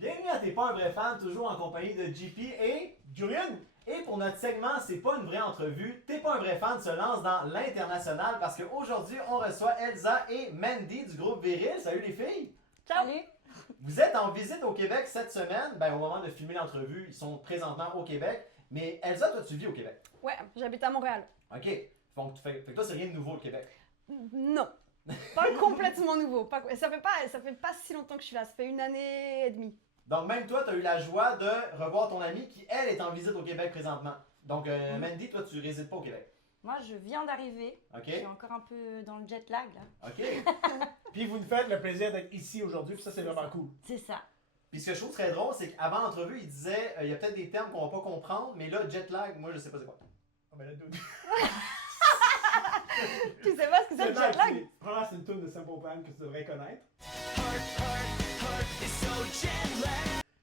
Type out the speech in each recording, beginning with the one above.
Bienvenue à T'es pas un vrai fan, toujours en compagnie de JP et Julian. Et pour notre segment C'est pas une vraie entrevue, T'es pas un vrai fan se lance dans l'international parce qu'aujourd'hui on reçoit Elsa et Mandy du groupe Viril. Salut les filles! Ciao! Salut! Vous êtes en visite au Québec cette semaine, au moment de filmer l'entrevue, ils sont présentement au Québec. Mais Elsa, toi tu vis au Québec. Ouais, j'habite à Montréal. Ok, donc fait que toi c'est rien de nouveau le Québec. Non, pas complètement nouveau. Ça fait pas si longtemps que je suis là, ça fait 1 année et demie. Donc même toi, tu as eu la joie de revoir ton amie qui, elle, est en visite au Québec présentement. Donc Mandy, toi, tu résides pas au Québec. Moi, je viens d'arriver. OK? Je suis encore un peu dans le jet lag, là. OK. Puis vous nous faites le plaisir d'être ici aujourd'hui, puis ça c'est vraiment cool. C'est ça. Puis ce que je trouve très drôle, c'est qu'avant l'entrevue, il disait il y a peut-être des termes qu'on va pas comprendre, mais là, jet lag, moi, je sais pas c'est quoi. Ah ben là, dude. Tu sais pas ce que c'est le jet lag? Premièrement, c'est une tune de Simple Plan que tu devrais connaître.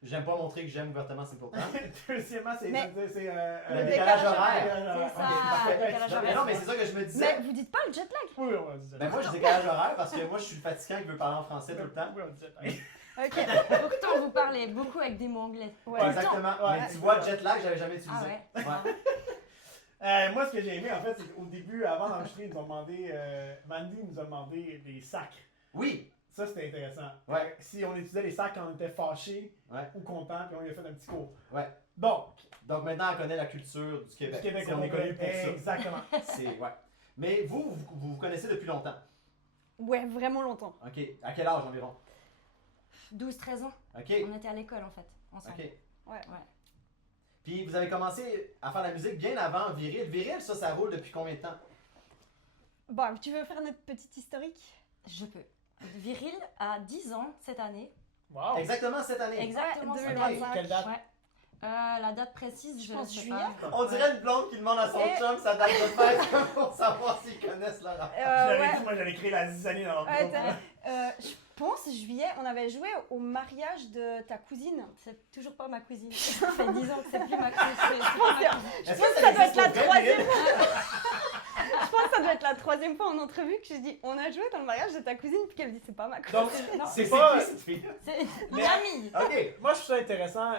J'aime pas montrer que j'aime ouvertement Simple Plan. Deuxièmement, c'est Mais- Le décalage horaire. C'est ça, parfait. le décalage Mais horaire. non, mais c'est ça que je me Mais disais. vous dites pas le jet lag? Oui, on va dire. Ben moi, je dis décalage horaire parce que moi, je suis le fatigant qui veut parler en français tout le temps. Oui, on dit jet lag. Ok. Pourtant, vous parlez beaucoup avec des mots anglais. Ouais. Ouais, exactement. Ouais, Mais tu c'est vois, ça. jet lag, j'avais jamais utilisé. Ah ouais? Ouais. Moi, ce que j'ai aimé, en fait, c'est qu'au début, avant d'enregistrer, ils nous ont demandé, Mandy nous a demandé des sacs. Oui. Ça, c'était intéressant. Ouais. Si on utilisait les sacs quand on était fâché Ouais. ou content, puis on lui a fait un petit cours. Ouais. Donc, Donc maintenant, elle connaît la culture du Québec. du Québec, Si on est connu pour ça. Exactement. C'est, ouais. Mais vous connaissez depuis longtemps. Ouais, vraiment longtemps. OK. À quel âge environ? 12-13 ans. OK. On était à l'école, en fait, ensemble. OK. Ouais. Puis vous avez commencé à faire la musique bien avant Viril. Viril, ça roule depuis combien de temps? Bon, tu veux faire notre petite historique? Je peux. Viril a 10 ans cette année. Wow. Exactement cette année. Exactement Ouais, cette 2025. année. Quelle date? Ouais. La date précise, Je je pense sais juillet. pas. On dirait une blonde qui demande à son Et- chum sa date de fête pour savoir s'ils connaissent leur affaire. Je l'avais Ouais. dit, moi j'avais créé la zizanie dans leur Ouais, groupe. je pense juillet, on avait joué au mariage de ta cousine. C'est toujours pas ma cousine. Ça fait 10 ans que c'est plus ma cousine. C'est pas ma cousine. Je Est-ce pense que ça doit être la troisième Je pense que ça doit être la troisième fois en entrevue que je dis on a joué dans le mariage de ta cousine puis qu'elle dit c'est pas ma cousine. Donc, Non, c'est pas. qui cette fille? C'est une Mais- amie. OK. Moi, je trouve ça intéressant,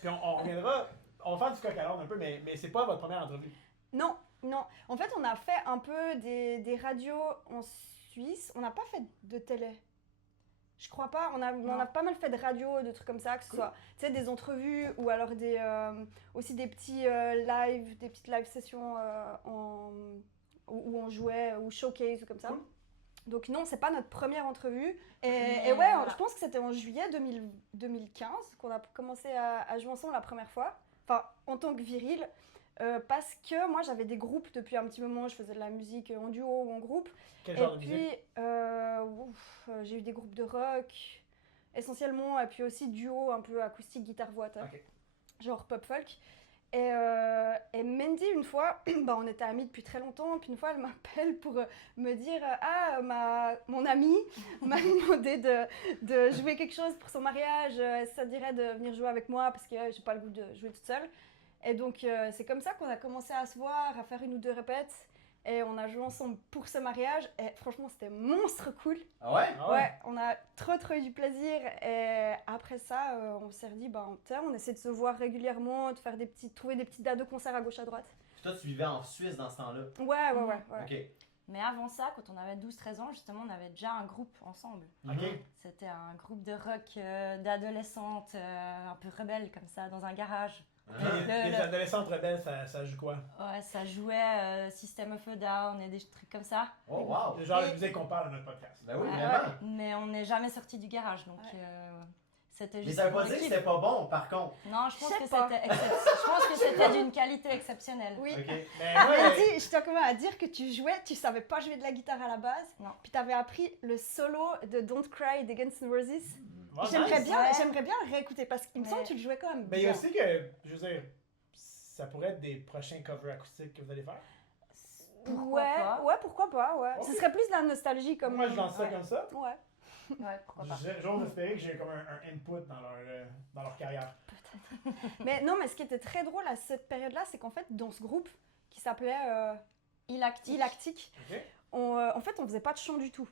puis on reviendra, on va faire du coq à l'âne un peu, mais c'est pas votre première entrevue. Non. En fait, on a fait un peu des radios en Suisse. On n'a pas fait de télé. Je crois pas. On a pas mal fait de radio, de trucs comme ça, que ce soit des entrevues ou alors aussi des petits des petites live sessions où on jouait, ou showcase ou comme ça. Cool. Donc non, c'est pas notre première entrevue. Et Mais ouais, voilà. je pense que c'était en juillet 2015 qu'on a commencé à jouer ensemble la première fois. Enfin, en tant que Viril. Parce que moi j'avais des groupes depuis un petit moment, je faisais de la musique en duo ou en groupe. Quel Et genre de puis musique? j'ai eu des groupes de rock essentiellement, et puis aussi duo un peu acoustique, guitare-voix, Ok. genre pop-folk. Et Mandy, une fois, on était amis depuis très longtemps, puis une fois elle m'appelle pour me dire mon amie m'a demandé de jouer quelque chose pour son mariage, ça dirait de venir jouer avec moi parce que j'ai pas le goût de jouer toute seule. Et donc c'est comme ça qu'on a commencé à se voir, à faire 1 ou 2 répètes, et on a joué ensemble pour ce mariage, et franchement c'était monstre cool. Ah ouais? Ah Ouais, on a trop eu du plaisir, et après ça on s'est dit on essaie de se voir régulièrement, de faire trouver des petites dates de concert à gauche à droite. Puis toi, tu vivais en Suisse dans ce temps-là. Ouais. OK. Mais avant ça, quand on avait 12-13 ans, justement, on avait déjà un groupe ensemble. Ok. C'était un groupe de rock d'adolescentes, un peu rebelles comme ça, dans un garage. Les adolescentes rebelles, ça joue quoi? Ouais, ça jouait System of a Down et des trucs comme ça. Oh, wow! Le genre de musique qu'on parle dans notre podcast. Ben oui, Ouais, vraiment. mais on n'est jamais sorti du garage, donc c'était Mais juste. ça veut pas pour dire le que kiff. c'était pas bon, par contre. Non, je pense Je sais que pas. c'était d'une qualité exceptionnelle. Oui. OK. Mais moi, Mandy, je tiens quand même à dire que tu jouais, tu savais pas jouer de la guitare à la base, Non. puis t'avais appris le solo de Don't Cry des Guns N' Roses. oh, J'aimerais nice. bien le réécouter parce qu'il me semble que tu le jouais quand même Mais il y a bien. aussi que, je veux dire, ça pourrait être des prochains covers acoustiques que vous allez faire. Pourquoi pas? Ouais, pourquoi pas, ouais. Ok. Ce serait plus de la nostalgie comme... Moi, je lance ça comme ça. Ouais. Ouais, pourquoi pas. J'ose espérer que j'ai comme un input dans leur carrière. Mais non, mais ce qui était très drôle à cette période-là, c'est qu'en fait, dans ce groupe qui s'appelait Ilactique. Ilactique, Ok. en fait, on faisait pas de chant du tout.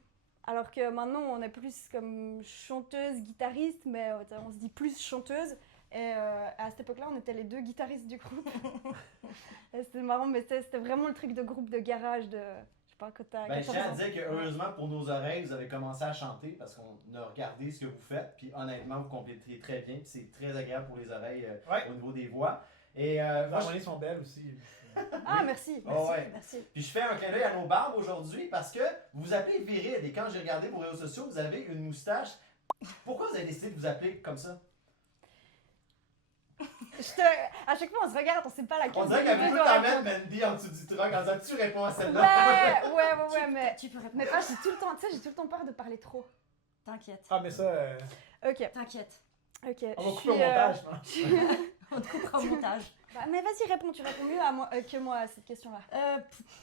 Alors que maintenant, on est plus comme chanteuse, guitariste, mais on se dit plus chanteuse. Et à cette époque-là, on était les 2 guitaristes du groupe. Et c'était marrant, mais c'était vraiment le truc de groupe de garage de... Je sais pas, quand t'as Ben, je 14 tiens à ans. dire que heureusement pour nos oreilles, vous avez commencé à chanter parce qu'on a regardé ce que vous faites. Puis honnêtement, vous complétez très bien. Puis c'est très agréable pour les oreilles Ouais. au niveau des voix. Et Les moi, harmonies sont belles aussi. Ah, merci, Oh, merci, ouais. merci. Puis je fais un clin d'œil à nos barbes aujourd'hui parce que vous vous appelez Viril et quand j'ai regardé vos réseaux sociaux, vous avez une moustache. Pourquoi vous avez décidé de vous appeler comme ça? À chaque fois, on se regarde, on sait pas laquelle. On dirait de qu'elle nous veut deux tout doit le temps répondre. mettre Mandy en dessous du truc en disant tu réponds à celle-là. Ouais, mais... Tu peux répondre. Mais pas, j'ai tout le temps, tu sais, j'ai tout le temps peur de parler trop. T'inquiète. Ah, mais ça, Ok, T'inquiète. ok. on va je couper au suis, montage, je pense. On te coupera au montage. Bah, mais vas-y, réponds, tu réponds mieux à moi, que moi à cette question-là.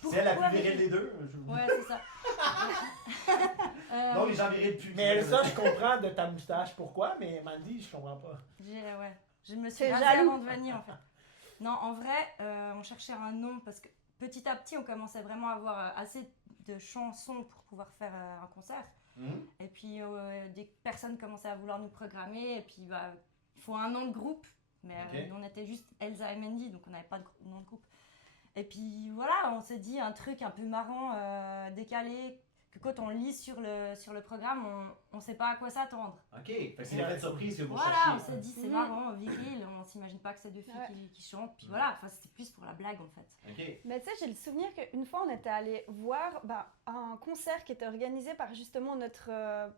C'est elle la pourquoi plus virile des deux. Ouais, c'est ça. Non, les gens virils plus. Mais ça, je comprends de ta moustache pourquoi, mais Mandy, je comprends pas. Ouais. Je me suis T'es rasée jaloux. avant de venir en fait. Non, en vrai, on cherchait un nom parce que petit à petit, on commençait vraiment à avoir assez de chansons pour pouvoir faire un concert. Mhm. Et puis, des personnes commençaient à vouloir nous programmer. Et puis, bah, il faut un nom de groupe. Mais Ok. nous, on était juste Elsa et Mandy, donc on n'avait pas de nom de groupe. Et puis voilà, on s'est dit un truc un peu marrant, décalé, que quand on lit sur le programme, on ne sait pas à quoi s'attendre. Ok, fait que c'est l'effet de surprise que vous Voilà, on cherchiez. s'est dit c'est Mhm. marrant, viril, on s'imagine pas que c'est 2 filles Ouais. qui chantent. Puis Mhm. voilà, enfin, c'était plus pour la blague en fait. Ok. Mais tu sais, j'ai le souvenir qu'une fois, on était allé voir un concert qui était organisé par justement notre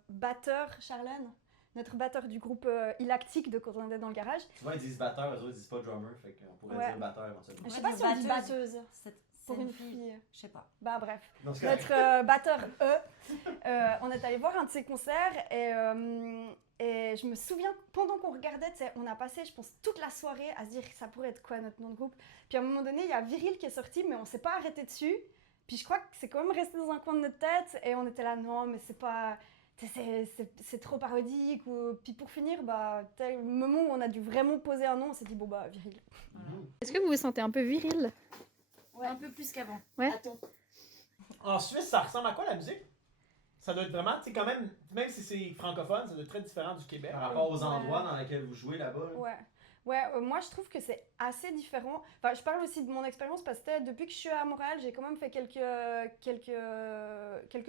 batteur, Charlène, notre batteur du groupe Ilactique de quand on était dans le garage. Souvent ils disent batteur, eux autres ils disent pas drummer, fait qu'on pourrait Ouais. dire batteur éventuellement. Je sais Ouais, pas dire si on dit batteuse. batteuse C'est pour une fille. je sais pas. Bah bref. Donc, c'est correct. Notre batteur on est allé voir un de ses concerts et je me souviens, pendant qu'on regardait, tu sais, on a passé, je pense, toute la soirée à se dire ça pourrait être quoi notre nom de groupe. Puis à un moment donné, il y a Viril qui est sorti, mais on s'est pas arrêté dessus. Puis je crois que c'est quand même resté dans un coin de notre tête et on était là, non, mais c'est pas... C'est trop parodique. Puis pour finir, le moment où on a dû vraiment poser un nom, on s'est dit, bon bah, Viril. Mhm. Est-ce que vous vous sentez un peu viril? Ouais. Un peu plus qu'avant. Ouais. Attends. En Suisse, ça ressemble à quoi la musique? Ça doit être vraiment, tu sais, quand même si c'est francophone, ça doit être très différent du Québec. Par rapport aux endroits dans lesquels vous jouez là-bas. là. Ouais, moi je trouve que c'est assez différent. Enfin, je parle aussi de mon expérience parce que depuis que je suis à Montréal, j'ai quand même fait quelques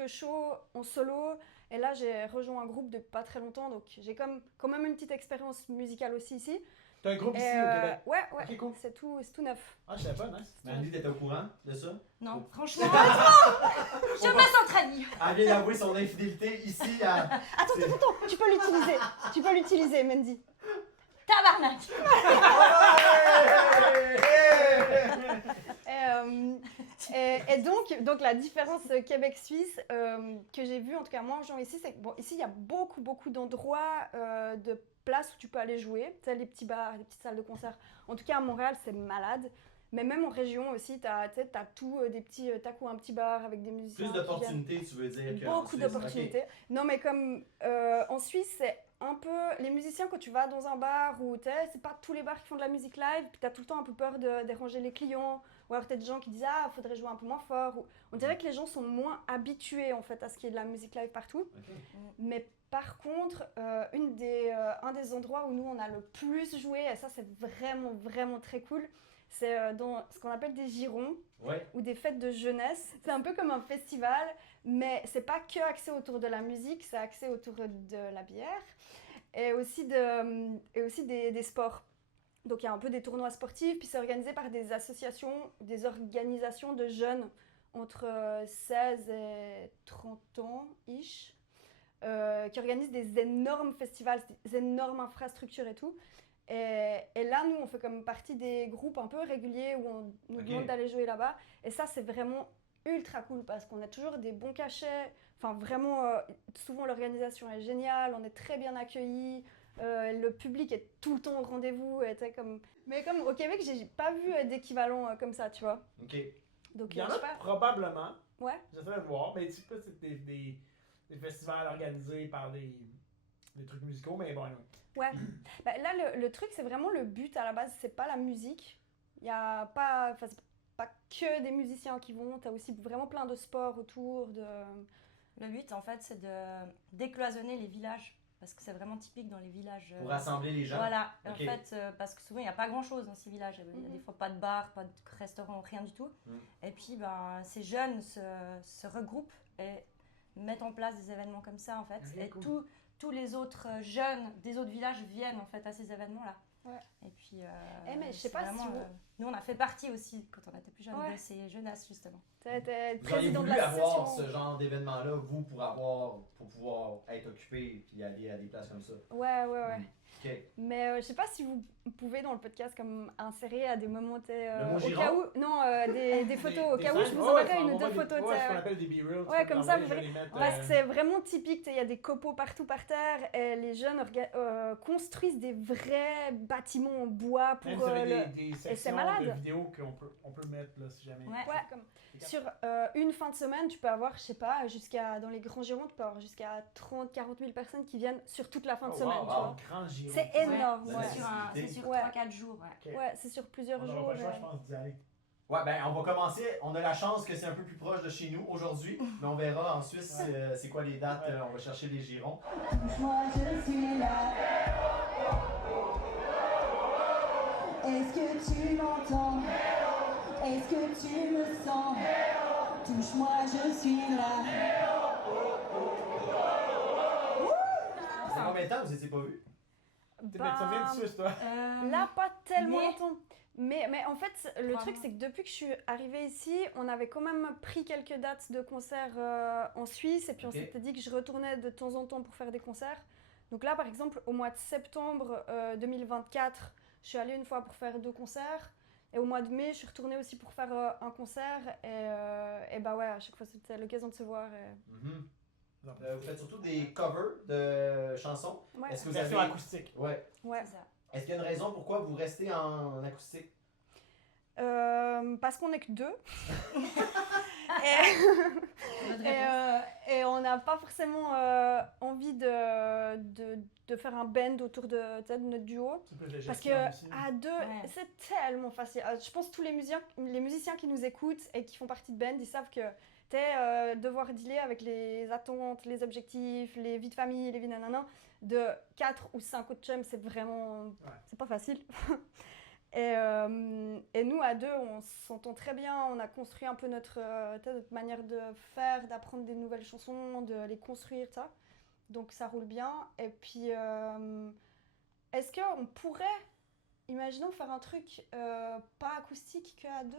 shows en solo. Et là, j'ai rejoint un groupe depuis pas très longtemps, donc j'ai quand même une petite expérience musicale aussi ici. T'as un groupe Et, ici au Québec. ouais, Ok, cool. c'est tout neuf. Ah, je savais pas, nice. Mandy, t'étais au courant de ça? Non, franchement, je me sens trahie. Elle vient d'avouer son infidélité ici à. Attends, tu peux l'utiliser, Mandy. Tabarnak. Et donc la différence Québec-Suisse que j'ai vue, en tout cas moi en jouant ici, c'est que bon, ici il y a beaucoup d'endroits, de places où tu peux aller jouer, tu sais, les petits bars, les petites salles de concert. En tout cas à Montréal c'est malade, mais même en région aussi, t'as tout, t'as quoi, un petit bar avec des musiciens. Plus qui viennent. d'opportunités, tu veux dire que. Beaucoup d'opportunités. Non, mais comme en Suisse, c'est un peu les musiciens quand tu vas dans un bar où c'est pas tous les bars qui font de la musique live, puis t'as tout le temps un peu peur de déranger les clients, ou alors t'as des gens qui disent ah faudrait jouer un peu moins fort. Ou... On dirait que les gens sont moins habitués en fait à ce qu'il y ait de la musique live partout. Ok. Mais par contre, un des endroits où nous on a le plus joué, et ça c'est vraiment très cool, c'est dans ce qu'on appelle des girons Ouais. ou des fêtes de jeunesse. C'est un peu comme un festival, mais c'est pas que axé autour de la musique, c'est axé autour de la bière et aussi des sports. Donc il y a un peu des tournois sportifs, puis c'est organisé par des associations, des organisations de jeunes entre 16 et 30 ans-ish, qui organisent des énormes festivals, des énormes infrastructures et tout. Et là, nous, on fait comme partie des groupes un peu réguliers où on nous demande d'aller jouer là-bas. Et ça, c'est vraiment ultra cool parce qu'on a toujours des bons cachets. Enfin, vraiment, souvent, l'organisation est géniale, on est très bien accueillis. Le public est tout le temps au rendez-vous. Mais comme au Québec, j'ai pas vu d'équivalent comme ça, tu vois. Ok. Donc, Il y en je a sais pas. probablement. Ouais. J'essaie de voir, mais c'est pas c'est des festivals organisés par des trucs musicaux, mais bon, anyway. Ouais. Là, le truc, c'est vraiment le but à la base, c'est pas la musique. Il y a pas, c'est pas que des musiciens qui vont. T'as aussi vraiment plein de sports autour, Le but, en fait, c'est de décloisonner les villages. Parce que c'est vraiment typique dans les villages. Pour rassembler les gens. Voilà, Ok. en fait, parce que souvent il n'y a pas grand chose dans ces villages. Il y a des fois pas de bar, pas de restaurant, rien du tout. Et puis ben, ces jeunes se regroupent et mettent en place des événements comme ça en fait. Ok, Et cool. tous les autres jeunes des autres villages viennent en fait à ces événements-là. Ouais. Et puis, mais je sais c'est pas si vraiment, vous- nous on a fait partie aussi quand on était plus jeunes Ouais. de ces jeunesses justement. T'es Vous auriez président de voulu avoir l'association. ce genre d'événement-là, vous, pour pouvoir être occupé puis aller à des places comme ça. Ouais. Ok. Mais je sais pas si vous pouvez dans le podcast comme insérer à des moments Le mot au giron? cas où des photos au cas où je vous Ouais, enverrai on une ou voit deux des- photos. Ouais, t'sais, ce qu'on appelle des B-reels. Ouais, comme ça, vous je vais voyez. les mettre, Parce que c'est vraiment typique, il y a des copeaux partout par terre et les jeunes construisent des vrais bâtiments en bois pour Même si vous avez le... des c'est sections malade. de vidéos qu'on peut mettre là, si jamais. Ouais. Ouais, comme sur une fin de semaine, tu peux avoir, je sais pas, dans les grands girons, tu peux avoir jusqu'à 30-40 000 personnes qui viennent sur toute la fin de Oh, semaine, wow, tu vois. Grand giron. C'est énorme, Ouais. ouais. C'est sur Ouais. 3-4 jours. Ouais. Ok. Ouais, c'est sur plusieurs On n'aura jours. pas le choix, je pense, d'y aller. Ouais, ben on va commencer. On a la chance que c'est un peu plus proche de chez nous aujourd'hui, mais on verra en Suisse c'est quoi les dates. On va chercher les girons. Moi je suis là. Est-ce que tu m'entends? Est-ce que tu me sens? Touche-moi, je suis là. Ça fait combien de temps vous étiez pas vus? Ça vient de Suisse, toi. Là, pas tellement mais- longtemps. Mais en fait, le 3 truc, mois. c'est que depuis que je suis arrivée ici, on avait quand même pris quelques dates de concerts en Suisse. Et puis on Ok. s'était dit que je retournais de temps en temps pour faire des concerts. Donc là, par exemple, au mois de septembre 2024, je suis allée une fois pour faire 2 concerts. Et au mois de mai, je suis retournée aussi pour faire un concert. Et bah ouais, à chaque fois, c'était l'occasion de se voir. Mhm. Vous faites surtout des covers de chansons. Ouais, Est-ce que vous Version avez... acoustique. Ouais. ouais. C'est ça. Est-ce qu'il y a une raison pourquoi vous restez en acoustique? Parce qu'on est que 2. Notre Et, réponse. et on n'a pas forcément envie de faire un band autour de, tu sais, de notre duo. C'est plus de Parce gestion que aussi. à 2, Ouais. c'est tellement facile. Je pense que tous les musiciens qui nous écoutent et qui font partie de band, ils savent que devoir dealer avec les attentes, les objectifs, les vies de famille, les vies nanana, de 4 ou 5 autres chums, c'est vraiment... C'est pas facile. Et nous, à 2, on s'entend très bien. On a construit un peu notre manière de faire, d'apprendre des nouvelles chansons, de les construire, ça. Donc ça roule bien. Et puis, est-ce qu'on pourrait, imaginons, faire un truc pas acoustique qu'à 2?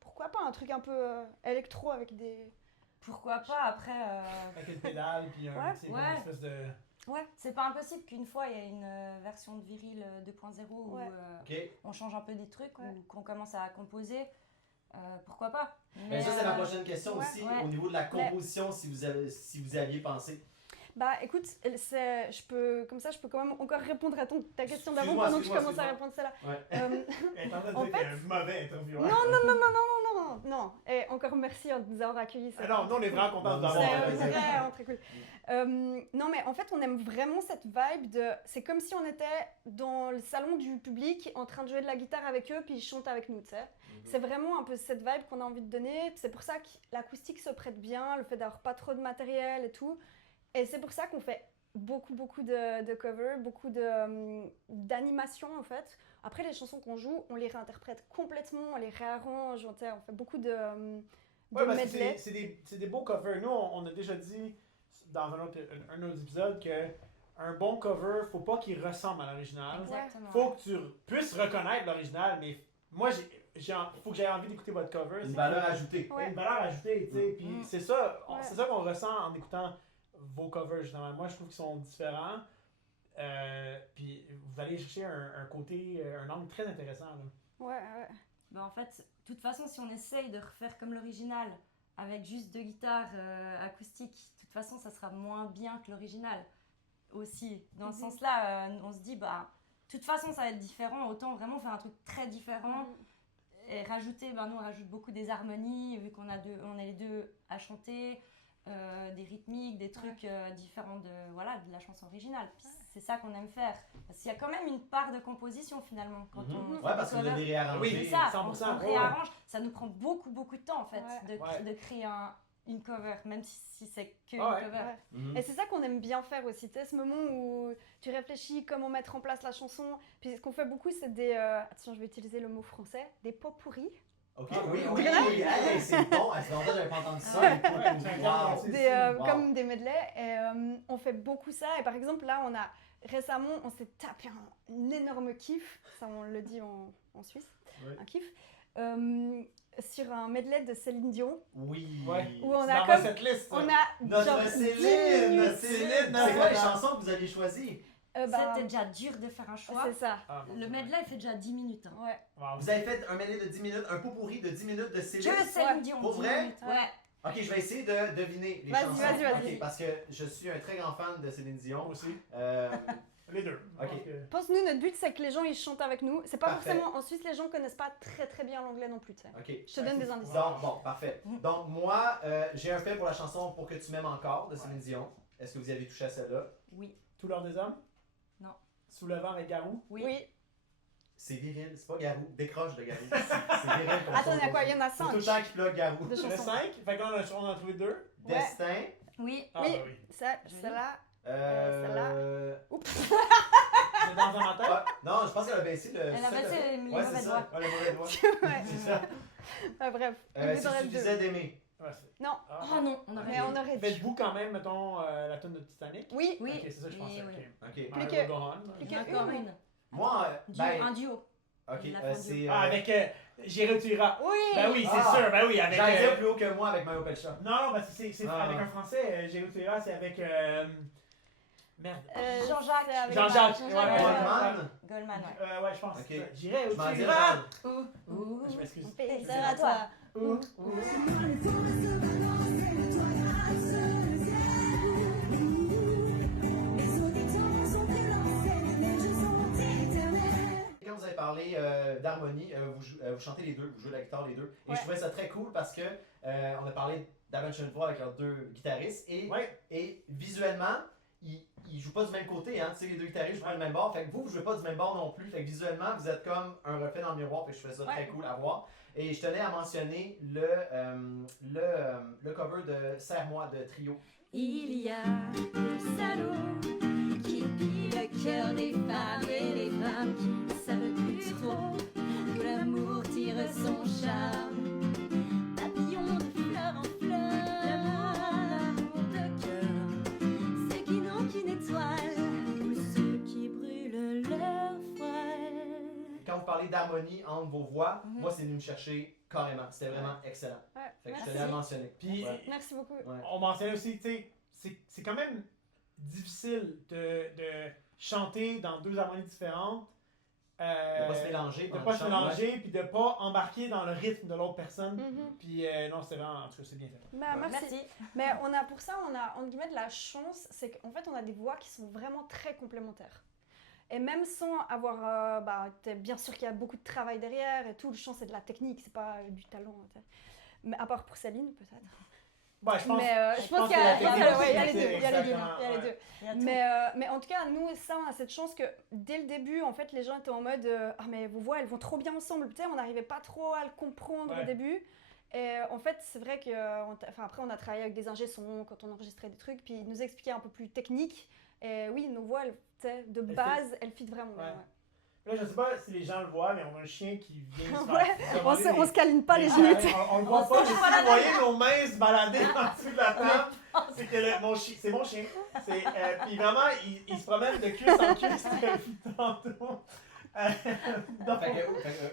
Pourquoi pas un truc un peu électro avec des... Pourquoi pas après Avec une pédale, puis Ouais. c'est comme Ouais. une espèce de. Ouais, c'est pas impossible qu'une fois il y ait une version de Viril 2.0 où Ouais. Ok. on change un peu des trucs Ouais. ou qu'on commence à composer. Pourquoi pas? Ben, ça, c'est ma euh, prochaine question ouais, aussi, ouais. au niveau de la composition, si vous aviez pensé. bah écoute, comme ça, je peux quand même encore répondre à ta question d'avant Excuse-moi, pendant que je excuse-moi, commence à excuse-moi. répondre celle-là. Ouais. Elle est en train de En dire fait- qu'elle est un mauvais intervieweur. Non. Et encore merci de nous avoir accueillis. Ah non, nous, on est vraiment contents de Non, vous C'est ouais, avoir. ouais, vraiment très cool. Non, mais en fait, on aime vraiment cette vibe de. C'est comme si on était dans le salon du public en train de jouer de la guitare avec eux, puis ils chantent avec nous, tu sais. C'est vraiment un peu cette vibe qu'on a envie de donner. C'est pour ça que l'acoustique se prête bien, le fait d'avoir pas trop de matériel et tout. Et c'est pour ça qu'on fait beaucoup de covers, beaucoup d'animations en fait. Après, les chansons qu'on joue, on les réinterprète complètement, on les réarrange, on fait beaucoup de Ouais, parce que medley. c'est des beaux covers. Nous, on a déjà dit dans un autre épisode que un bon cover, faut pas qu'il ressemble à l'original. Exactement. Faut que tu puisses reconnaître l'original, mais moi, faut que j'aie envie d'écouter votre cover. Une C'est valeur que- ajoutée. Ouais. Une valeur ajoutée, tu sais. Puis Mm. c'est ça, Ouais. c'est ça qu'on ressent en écoutant vos covers, justement. Moi, je trouve qu'ils sont différents. Puis vous allez chercher un côté, un angle très intéressant. Là. Ouais. Ben, en fait, de toute façon, si on essaye de refaire comme l'original avec juste 2 guitares acoustiques, de toute façon, ça sera moins bien que l'original aussi. Dans ce Mhm. sens-là, on se dit, bah, de toute façon, ça va être différent. Autant vraiment faire un truc très différent. Et rajouter, ben nous on rajoute beaucoup des harmonies, vu qu'on on est les deux à chanter, des rythmiques, des trucs différents de la chanson originale. Puis c'est ça qu'on aime faire. Parce qu'il y a quand même une part de composition finalement quand on Ouais, parce que vous cover. devez réarranger. Oui, C'est ça, 100%, on ouais. réarrange, ça nous prend beaucoup de temps en fait Ouais. de créer une cover, même si c'est que Ah ouais. une cover. Ouais. Mhm. Et c'est ça qu'on aime bien faire aussi, tu sais, ce moment où tu réfléchis comment mettre en place la chanson. Puis ce qu'on fait beaucoup, c'est des, attention, je vais utiliser le mot français, des pot pourris. Ok, Ah, oui, oui, oui, oui. oui. Hey, c'est bon. Ça fait longtemps que j'avais pas entendu ça. Ouais. Écoute, Ouais, c'est un terme wow. français. Des, Wow. comme des medleys. Et on fait beaucoup ça. Et par exemple, là, récemment, on s'est tapé un énorme kiff. Ça, on le dit en Suisse. Oui. Un kiff. Sur un medley de Céline Dion. Oui. Où on C'est a dans comme- cette liste. On a Notre genre 10 Céline, minutes. notre Céline. C'est quoi notre- les chansons que vous aviez choisies? Bah, C'était déjà dur de faire un choix. c'est ça. Ah, bon, Le c'est medley, il fait déjà 10 minutes. Hein. Ouais. vrai. Wow. Vous avez fait un medley de 10 minutes, un pot pourri de 10 minutes de Céline. Que Céline Dion. Pour 10 vrai? minutes. Ouais. Ouais. Ok, je vais essayer de deviner les Vas-y, chansons. vas-y. Ok, parce que je suis un très grand fan de Céline Dion. Moi aussi. Euh, Les deux. Je Ok. pense que- Pense-nous, notre but, c'est que les gens, ils chantent avec nous. C'est pas Parfait. forcément... En Suisse, les gens connaissent pas très bien l'anglais non plus, tu sais. ok. Je te donne des indices. Donc, bon, parfait. Donc, moi, j'ai un fait pour la chanson Pour que tu m'aimes encore de Céline Dion. Est-ce que vous avez touché à celle-là? Oui. Tout l'heure des hommes? Non. Sous le vent avec Garou? Oui. C'est viril, c'est pas Garou. Décroche de Garou. C'est viril comme Attends, ça. il y a quoi? Il y en a Faut tout 5 le temps qu'il plug Garou. de Le chansons. 5? Fait qu'on en a trouvé 2. Ouais. Destin. Oui. Ah, Oui. bah oui. Celle-là... Euh... Oups. C'est dans un matin? ah, non, je pense qu'elle a baissé le. Elle a c'est ça, baissé les Ouais, mauvais c'est ça. doigts. Ouais, les mauvais doigts. Ouais. C'est ça. Bref, il vous Si aurait tu deux. disais d'aimer. Ouais, c'est- Non, Ah. Oh non, on aurait mais on aurait dû. Faites-vous quand même, mettons, la tonne de Titanic? Oui, Oui. Ok, c'est ça que je pensais. Et ok. oui. Ok. Plus I que- will go on. plus Il y en a que encore une. une. Moi, Un duo. ok, La fin c'est. du- Ah, avec J'irai tu iras. oui. Ben oui, c'est Ah. sûr, ben oui, avec. J'allais dire plus haut que moi avec Mario Pelcha. Non, parce que c'est Ah. avec un français, J'irai tu iras, c'est avec. Merde. Jean-Jacques. c'est avec Jean-Jacques, Jean-Jacques. ouais, Goldman. Goldman, ouais. Ouais, je pense. Ok. J'irai Je où m'en tu dirais iras. mal. Ouh. Je m'excuse. On fait C'est à toi. Ouh. Quand vous avez parlé d'harmonie, vous chantez les deux, vous jouez la guitare les deux. Et Ouais. je trouvais ça très cool parce que on a parlé d'Avenged Voix avec leurs deux guitaristes Ouais. et visuellement, ils jouent pas du même côté, hein. Tu sais, les deux guitaristes jouent pas du même bord. Fait que vous jouez pas du même bord non plus. Fait que visuellement, vous êtes comme un reflet dans le miroir. Fait que je trouvais ça Ouais. très cool à voir. Et je tenais à mentionner le cover de Serre-moi de Trio. Il y a des salauds qui pillent le cœur des femmes et les femmes qui ne savent plus trop où l'amour tire son charme. Papillon de fleur en fleur, l'amour de cœur, ceux qui n'ont qu'une étoile ou ceux qui brûlent leur voile. Quand vous parlez d'harmonie entre vos voix, Mhm. moi c'est venu me chercher carrément. C'était vraiment excellent. Ouais, Fait que je merci. tenais à le mentionner. Puis, Ouais. Merci beaucoup. Ouais. on mentionnait aussi, tu sais, c'est quand même difficile de chanter dans deux harmonies différentes. De pas se mélanger. De quand pas tu se chantes, mélanger, puis de pas embarquer dans le rythme de l'autre personne. Mhm. Puis non, c'était vraiment, en tout cas, c'est bien fait. Bah, Ouais. merci. Merci. Mais pour ça, on a entre guillemets de la chance, c'est qu'en fait, on a des voix qui sont vraiment très complémentaires. Et même sans avoir, bien sûr qu'il y a beaucoup de travail derrière et tout, le chant c'est de la technique, c'est pas du talent. Tu sais. Mais à part pour Céline peut-être. Ouais, je pense. Mais je pense que qu'il y a, la il y a- technique, ouais, il y a les c'est deux, il y a les deux, exactement, il y a les ouais. deux. Il y a tout. Mais en tout cas, nous, ça, on a cette chance que dès le début, en fait, les gens étaient en mode ah mais vos voix, elles vont trop bien ensemble. Tu sais, on n'arrivait pas trop à le comprendre Ouais. au début. Et en fait, c'est vrai que, après, on a travaillé avec des ingé sons quand on enregistrait des trucs, puis ils nous expliquaient un peu plus technique. Et oui, nos voix, tu sais, de Elles base, elles fit vraiment bien. Ouais. Ouais. Là, je sais pas si les gens le voient, mais on a un chien qui vient se faire Ouais, demander on se câline pas les mais- genoux. On le voit pas, mais si se voit la vous voyez nos mains se balader en dessous de la table, c'est que mon chien, c'est mon chien. Puis vraiment, il se promène de cuisse en cuisse depuis tantôt. Donc,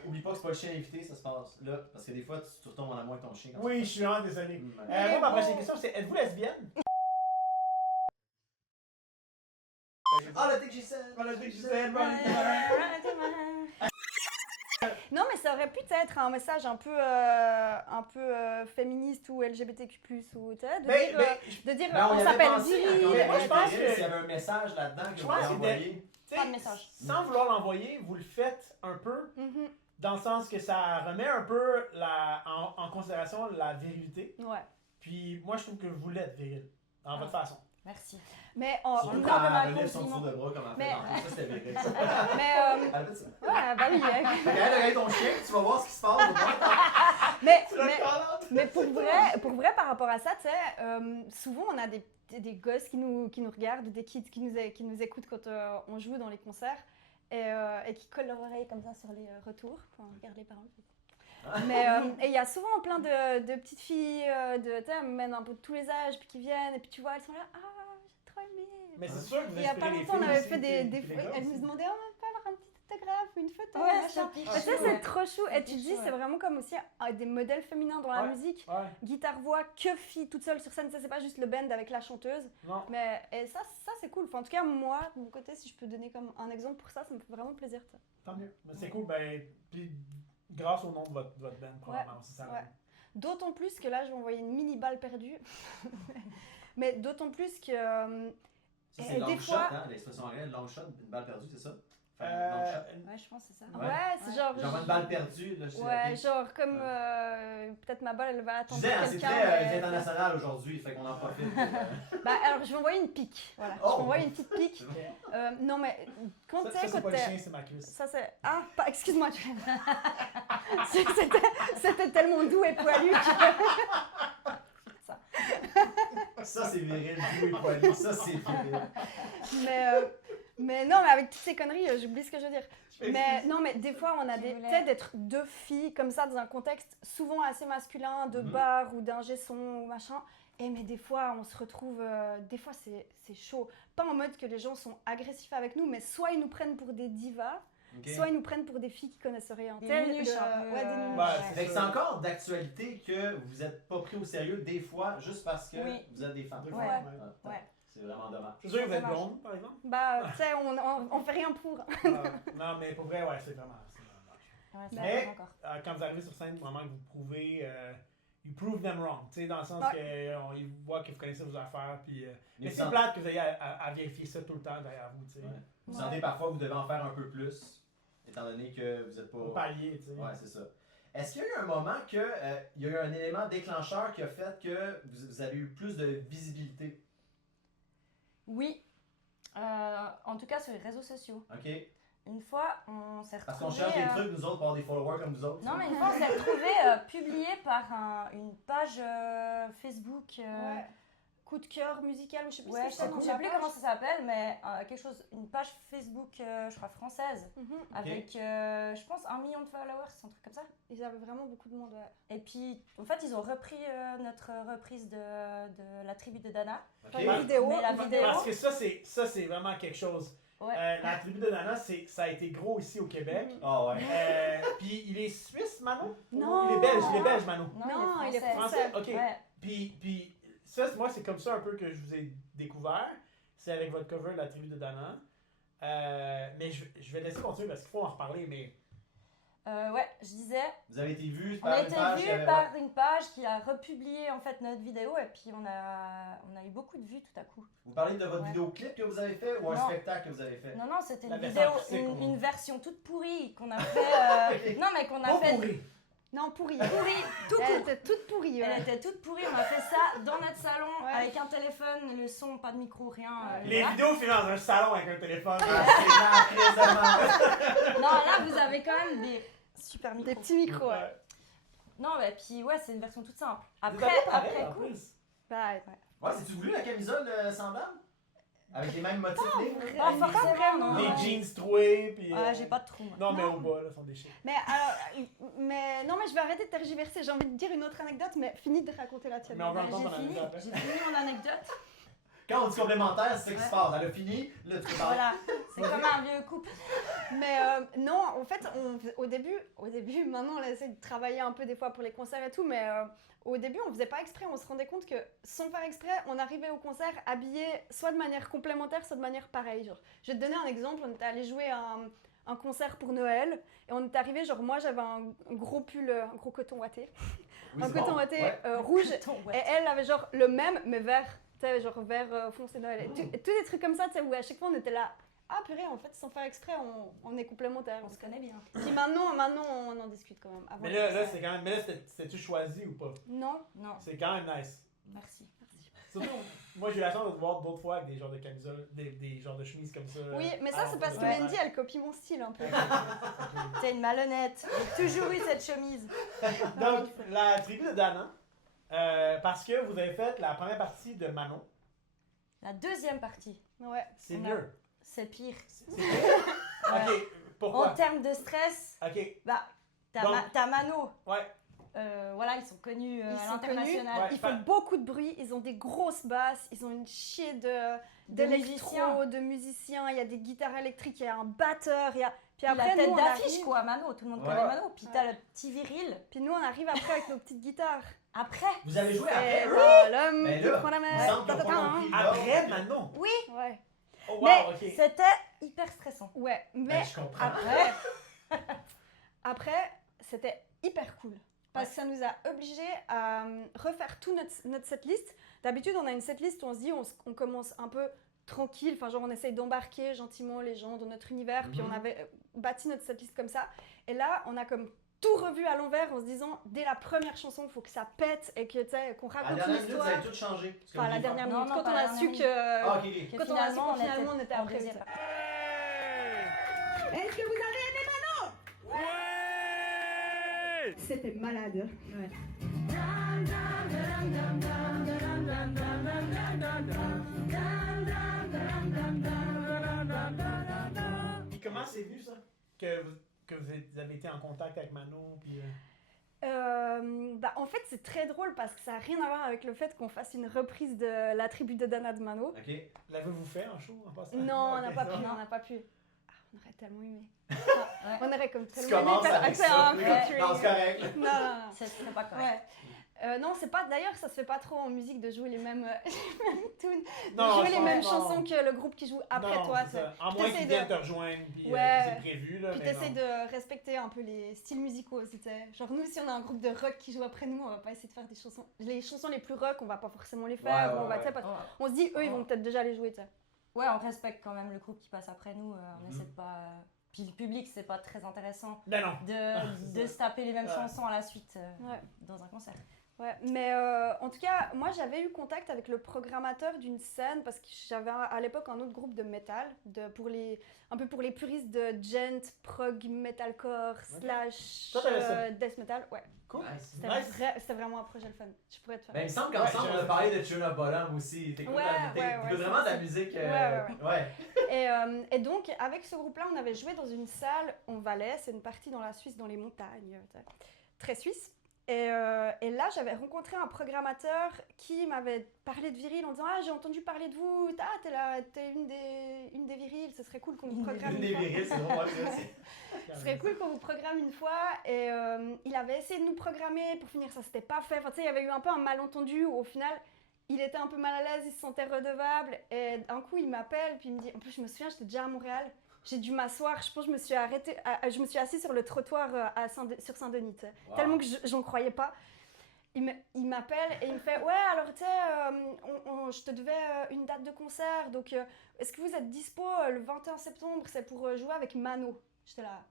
oublie pas que c'est pas le chien invité, ça se passe là. Parce que des fois, tu retombes en amour avec ton chien. quand oui, tu je suis vraiment désolé. fais- Moi, ma prochaine question, c'est êtes-vous lesbienne? Ah, le TGC! Voilà, dès que je sais, Non, mais ça aurait pu être un message un peu, féministe ou LGBTQ+, ou tu sais, de Mais- dire, mais- de dire Ben, on y avait s'appelle pensé, viril. quand on Mais moi, je était pense viril, que- s'il y avait un message là-dedans que Je vous pense voulez que envoyer. t'sais, Pas de message. Sans vouloir l'envoyer, vous le faites un peu, Mhm. dans le sens que ça remet un peu en considération la virilité. Ouais. Puis moi, je trouve que vous l'êtes viril, dans votre façon. Merci. Mais Surtout non, quand mais elle relève son compliment. tour de bras comme elle Mais- fait tantôt. Ça, c'était viril. ça. Mais Elle a fait ça. ouais, bah oui. Fait que, hey, regarde ton chien, tu vas voir ce qui se passe. au moins. Mais, C'est la mais, call-out. mais pour vrai, par rapport à ça, tu sais, souvent on a des gosses qui nous regardent, des kids qui nous écoutent quand on joue dans les concerts et qui collent leur oreille comme ça sur les retours. Enfin, regarde les parents. Mais et il y a souvent plein de petites filles, tu sais, même un peu de tous les âges, puis qui viennent, et puis tu vois, elles sont là, ah, j'ai trop aimé. Mais c'est sûr que vous Et il y a pas inspirez les longtemps, on filles avait aussi, fait puis des les gars elles nous aussi. demandaient, oh, on peut avoir un petit autographe ou une photo, Ouais, machin. c'est Mais ça, chou, c'est ouais. trop chou. Et tu te C'est dis, chou, c'est ouais. vraiment comme aussi des modèles féminins dans la Ouais. musique. Ouais, Guitare-voix, que fille toute seule sur scène, ça c'est pas juste le band avec la chanteuse. non. Mais et ça c'est cool. Enfin, en tout cas, moi, de mon côté, si je peux donner comme un exemple pour ça, ça me fait vraiment plaisir. Ça. Tant mieux. Mais c'est cool, ben, puis grâce au nom de votre band, probablement, c'est ça. ouais. D'autant plus que là, je vais envoyer une mini balle perdue. Mais d'autant plus que Ça, Et c'est long des shot, fois- hein, l'expression anglaise, long shot, une balle perdue, c'est ça? Faire Euh, un long shot. Ouais, je pense que c'est ça. Ouais. ouais, c'est genre Genre une balle perdue, là, je sais ouais, ok. genre comme peut-être ma balle, elle va Je attendre disais, hein, c'est quelqu'un. très mais- international aujourd'hui, fait qu'on en profite. Bah alors, je vais envoyer une pique. Voilà, Oh! je vais envoyer une petite pique. Non mais quand Ça, tu sais c'est quand pas le t'es chien, c'est ma cuisse. ça c'est excuse-moi. C'était tellement doux et poilu que Ça, c'est viril, doux et poilu. Ça, c'est viril. mais non, mais avec toutes ces conneries, j'oublie ce que je veux dire. Je Mais m'excuse. non, mais des fois, on a Tu des. voulais- Tu sais, d'être deux filles comme ça dans un contexte souvent assez masculin, de Mhm. bar ou d'ingé son ou machin. Et mais des fois, on se retrouve. Des fois, c'est chaud. Pas en mode que les gens sont agressifs avec nous, mais soit ils nous prennent pour des divas, Ok. soit ils nous prennent pour des filles qui connaissent rien. Des Tu sais, nunuches un peu, ouais, des nunuches. Ouais, Fait que c'est encore d'actualité que vous n'êtes pas pris au sérieux des fois juste parce que Oui. vous êtes des femmes. Des Ouais. fois, Ah, Ouais. C'est vraiment dommage. C'est sûr que vous êtes Dommage. blonde, par exemple? Bah, tu sais, on fait rien pour. Non, mais pour vrai, ouais, c'est vraiment dommage. Ouais, c'est Mais- pas encore. Quand vous arrivez sur scène, vraiment que vous prouvez, you prove them wrong, tu sais, dans le sens qu'ils voient que vous connaissez vos affaires, puis... mais vous c'est sent- plate que vous ayez à vérifier ça tout le temps derrière vous, tu sais. Ouais. Vous Ouais. sentez parfois que vous devez en faire un peu plus, étant donné que vous n'êtes Au pas... palier, tu sais. Ouais, c'est ça. Est-ce qu'il y a eu un moment que il y a eu un élément déclencheur qui a fait que vous avez eu plus de visibilité? Oui. En tout cas, sur les réseaux sociaux. OK? Une fois, on s'est Parce qu'on retrouvés... cherche des trucs, nous autres, pour avoir des followers comme vous autres. Non, mais une fois, on s'est retrouvés publiés par une page Facebook. Ouais. Coup de cœur musical ou je sais plus Ouais, ce que je sais plus comment ça s'appelle, mais quelque chose, une page Facebook, je crois, française, avec, je pense, 1 million de followers, un truc comme ça. Ils avaient vraiment beaucoup de monde, ouais. Et puis, en fait, ils ont repris notre reprise de la tribu de Dana. OK? Enfin, une vidéo. Mais la vidéo... Parce que ça, c'est vraiment quelque chose. Ouais. La tribu de Nana, ça a été gros ici au Québec. Ah ouais. Puis il est suisse, Mano? Non. Il est belge, Mano. Non, il est français. Français? OK. Ouais. Puis ça, moi, c'est comme ça un peu que je vous ai découvert. C'est avec votre cover de la tribu de Dana. Mais je vais laisser continuer parce qu'il faut en reparler, mais... Ouais, je disais, Vous avez été vus on par a une été page qui vus avait- par une page qui a republié en fait notre vidéo et puis on a eu beaucoup de vues tout à coup. Vous parlez de votre Ouais. vidéoclip que vous avez fait ou un Non. spectacle que vous avez fait? Non, non, c'était La une version vidéo, artistique, une version toute pourrie qu'on a fait. Ok. Non, mais qu'on a Oh, fait. pourri! Non, pourrie. Pourrie, tout Elle court. était toute pourrie, ouais. Elle était toute pourrie, on a fait ça dans notre salon Ouais. avec un téléphone, le son, pas de micro, rien. Les voilà. vidéos filmées dans un salon avec un téléphone. Ah, c'est très dommage. Non, là vous avez quand même des super micros. Des petits micros, ouais. Non, mais puis ouais, c'est une version toute simple. Des Après, habits pareils, après en coup. plus. Bah, ouais. Ouais, c'est-tu voulu la camisole semblable? Avec les mêmes motifs libres? Pas forcément, non. Les jeans troués, puis... Ah, j'ai pas de trou. moi. Non, mais au bas, là, sont déchirés. Mais alors, non, mais je vais arrêter de tergiverser. J'ai envie de dire une autre anecdote, mais finis de raconter la tienne. Mais on va Ouais, entendre ton J'ai fini, anecdote. j'ai fini mon anecdote. Quand on dit complémentaire, c'est ça qui se Ouais. passe. Elle a fini, le truc part. Voilà, c'est comme un vieux couple. Mais non, en fait, au début, maintenant on essaie de travailler un peu des fois pour les concerts et tout, mais au début on faisait pas exprès, on se rendait compte que sans faire exprès, on arrivait au concert habillé soit de manière complémentaire, soit de manière pareille. Genre, je vais te donner un exemple, on était allé jouer un concert pour Noël et on est arrivé, genre moi j'avais un gros pull, un gros coton ouaté, Oui, un c'est coton bon. ouaté Ouais. rouge. Ton Et elle avait genre le même, mais vert, tu sais, genre vert foncé Noël. Et tous des trucs comme ça, tu sais, où à chaque fois on était là, ah purée, en fait, sans faire exprès, on est complémentaires. On se connaît bien. Puis maintenant, on en discute quand même. Avant Mais là, c'est quand même... Mais là, c'était-tu choisi ou pas? Non. Non, C'est quand même nice. merci. Surtout, moi j'ai eu la chance de te voir d'autres fois avec des genres de camisoles, des genres de chemises comme ça. Oui, mais ça, c'est parce que Ouais. Mandy, elle copie mon style un peu. T'es une malhonnête. J'ai toujours eu cette chemise. Donc, la tribu de Dana, parce que vous avez fait la première partie de Manon, La deuxième partie, Ouais. c'est On a- mieux. c'est pire. C'est mieux? Ok, pourquoi? En termes de stress, Ok, bah, t'as Donc- t'as Mano. ouais. Voilà, ils sont connus Ils à sont connus, l'international. Ouais. Ils font beaucoup de bruit, ils ont des grosses basses, ils ont une chier musiciens. de musiciens, il y a des guitares électriques, il y a un batteur, il y a... Puis Puis après, la tête nous, on d'affiche, arrive... quoi, Mano. Tout le monde Ouais. connaît Mano. Puis t'as Ouais. le petit viril. Puis nous, on arrive après avec nos petites guitares. Après, Vous avez joué C'est après? pas l'homme Mais qui là, prend la il me mer. semble qu'on a pas compris. Après Manon. Ouais. Oh wow, mais ok. c'était hyper stressant. Ouais, mais Ben, je comprends. après, c'était hyper cool. Parce que ça nous a obligés à refaire tout notre setlist. D'habitude, on a une setlist où on se dit, on commence un peu tranquille, enfin genre on essaye d'embarquer gentiment les gens dans notre univers, puis on avait bâti notre setlist comme ça. Et là, on a comme tout revu à l'envers en se disant, dès la première chanson, il faut que ça pète et que, tu sais, qu'on À la raconte dernière une minute, histoire. ça a tout changé. C'est Enfin, comme la des dernière Non, minute, non, quand pas on la a dernière su minute. que... Ah, ok, ok. Que Quand on a su finalement, qu'on finalement, on était en après. deuxième. tu sais. Est-ce que vous avez aimé Manon? C'était malade. Ouais. Puis comment c'est vu ça? Que vous avez été en contact avec Manon, puis... En fait, c'est très drôle parce que ça n'a rien à voir avec le fait qu'on fasse une reprise de La tribu de Dana de Mano. Ok. L'avez-vous fait en show en passant? Non, on n'a Ok, pas ça pu, va. on n'a pas pu. Ah, on aurait tellement aimé. On aurait comme Tu tellement aimé commences faire avec accès à ça. un oui. featuring. Non, c'est correct. Non, non, non. Ça serait pas correct. Ouais. Non, c'est pas. D'ailleurs, ça se fait pas trop en musique de jouer les mêmes tunes, de Non, jouer je les pense mêmes pas. chansons que le groupe qui joue après Non, toi. c'est tu sais. ça. À Puis moins t'essayes qu'ils de- viennent te rejoindre, puis Ouais. c'est prévu, là. Puis mais t'essayes non. de respecter un peu les styles musicaux aussi, tu sais. Genre nous, si on a un groupe de rock qui joue après nous, on va pas essayer de faire des chansons. Les chansons les plus rock, on va pas forcément les faire. Ouais, ou on va, ouais, tu sais, ouais. pas- On se dit, eux, ils vont peut-être déjà les jouer, tu sais. Ouais, on respecte quand même le groupe qui passe après nous. On essaie de pas. Puis le public, c'est pas très intéressant Ben non. de c'est se taper les mêmes Ouais. chansons à la suite Ouais. dans un concert. Ouais, mais en tout cas, moi j'avais eu contact avec le programmateur d'une scène parce que j'avais à l'époque un autre groupe de métal, un peu pour les puristes de gent, prog, metalcore, slash Toi, t'avais ça. death metal. Ouais, Cool. Nice. c'était vraiment un projet le fun. Je pourrais te faire. Ben, il me semble qu'ensemble, Ouais, on a parlé de Tuna Bottom aussi. T'écoutes Ouais, t'écoutes vraiment de la musique. Ouais. Et donc, avec ce groupe-là, on avait joué dans une salle en Valais, c'est une partie dans la Suisse, dans les montagnes, tu sais, très suisse. Et là, j'avais rencontré un programmateur qui m'avait parlé de Viril en disant « Ah, j'ai entendu parler de vous, t'es une des Virils, ce serait cool qu'on vous programme Une une des fois. virils, c'est drôle. ouais, c'est- Ce serait cool qu'on vous programme une fois. » Et il avait essayé de nous programmer, pour finir, ça s'était pas fait. Enfin, tu sais, il y avait eu un peu un malentendu où au final, il était un peu mal à l'aise, il se sentait redevable. Et d'un coup, il m'appelle, puis il me dit... En plus, je me souviens, j'étais déjà à Montréal. J'ai dû m'asseoir, je pense que je me suis assise sur le trottoir sur Saint-Denis, tu sais. Wow. Tellement que j'en croyais pas. Il m'appelle et il me fait « Ouais, alors tu sais, je te devais une date de concert, donc est-ce que vous êtes dispo le 21 septembre, c'est pour jouer avec Mano ?» J'étais là...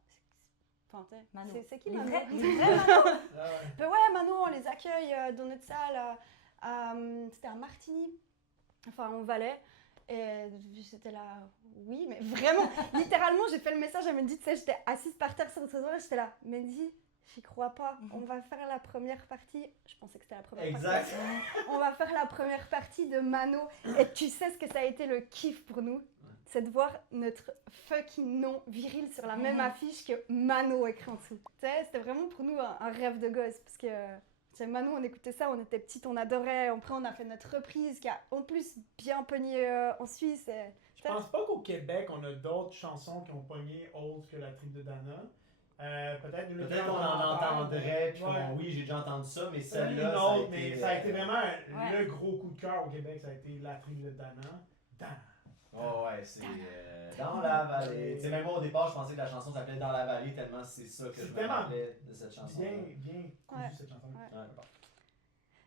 Enfin, tu sais, Mano. c'est qui Les Mano vrais Mano. Ah ouais. Fait, ouais, Mano, on les accueille dans notre salle. C'était à Martigny, enfin en Valais. Et j'étais là, oui, mais vraiment, littéralement, j'ai fait le message à Mandy, tu sais, j'étais assise par terre sur le trottoir, j'étais là, Mandy, j'y crois pas, on va faire la première partie, je pensais que c'était la première Exact. partie, on va faire la première partie de Mano, et tu sais ce que ça a été le kiff pour nous, c'est de voir notre fucking nom viril sur la même affiche que Mano écrit en dessous. Tu sais, c'était vraiment pour nous un rêve de gosse, parce que... C'est Mano, on écoutait ça, on était petites, on adorait. Après, on a fait notre reprise qui a en plus bien pogné en Suisse. Je pense pas qu'au Québec, on a d'autres chansons qui ont pogné autres que la tribu de Dana. Peut-être Peut-être qu'on en entendrait, puis oui, j'ai déjà entendu ça, mais celle-là, une ça a autre, été, mais ça a été vraiment Ouais. le gros coup de cœur au Québec, ça a été la tribu de Dana. Dana. Oh ouais, c'est dans la vallée. Tu sais, même moi au départ, je pensais que la chanson s'appelait Dans la vallée, tellement c'est ça que C'est je me tellement rappelais de cette chanson. Bien cousu Ouais. cette chanson. Ouais. Ouais.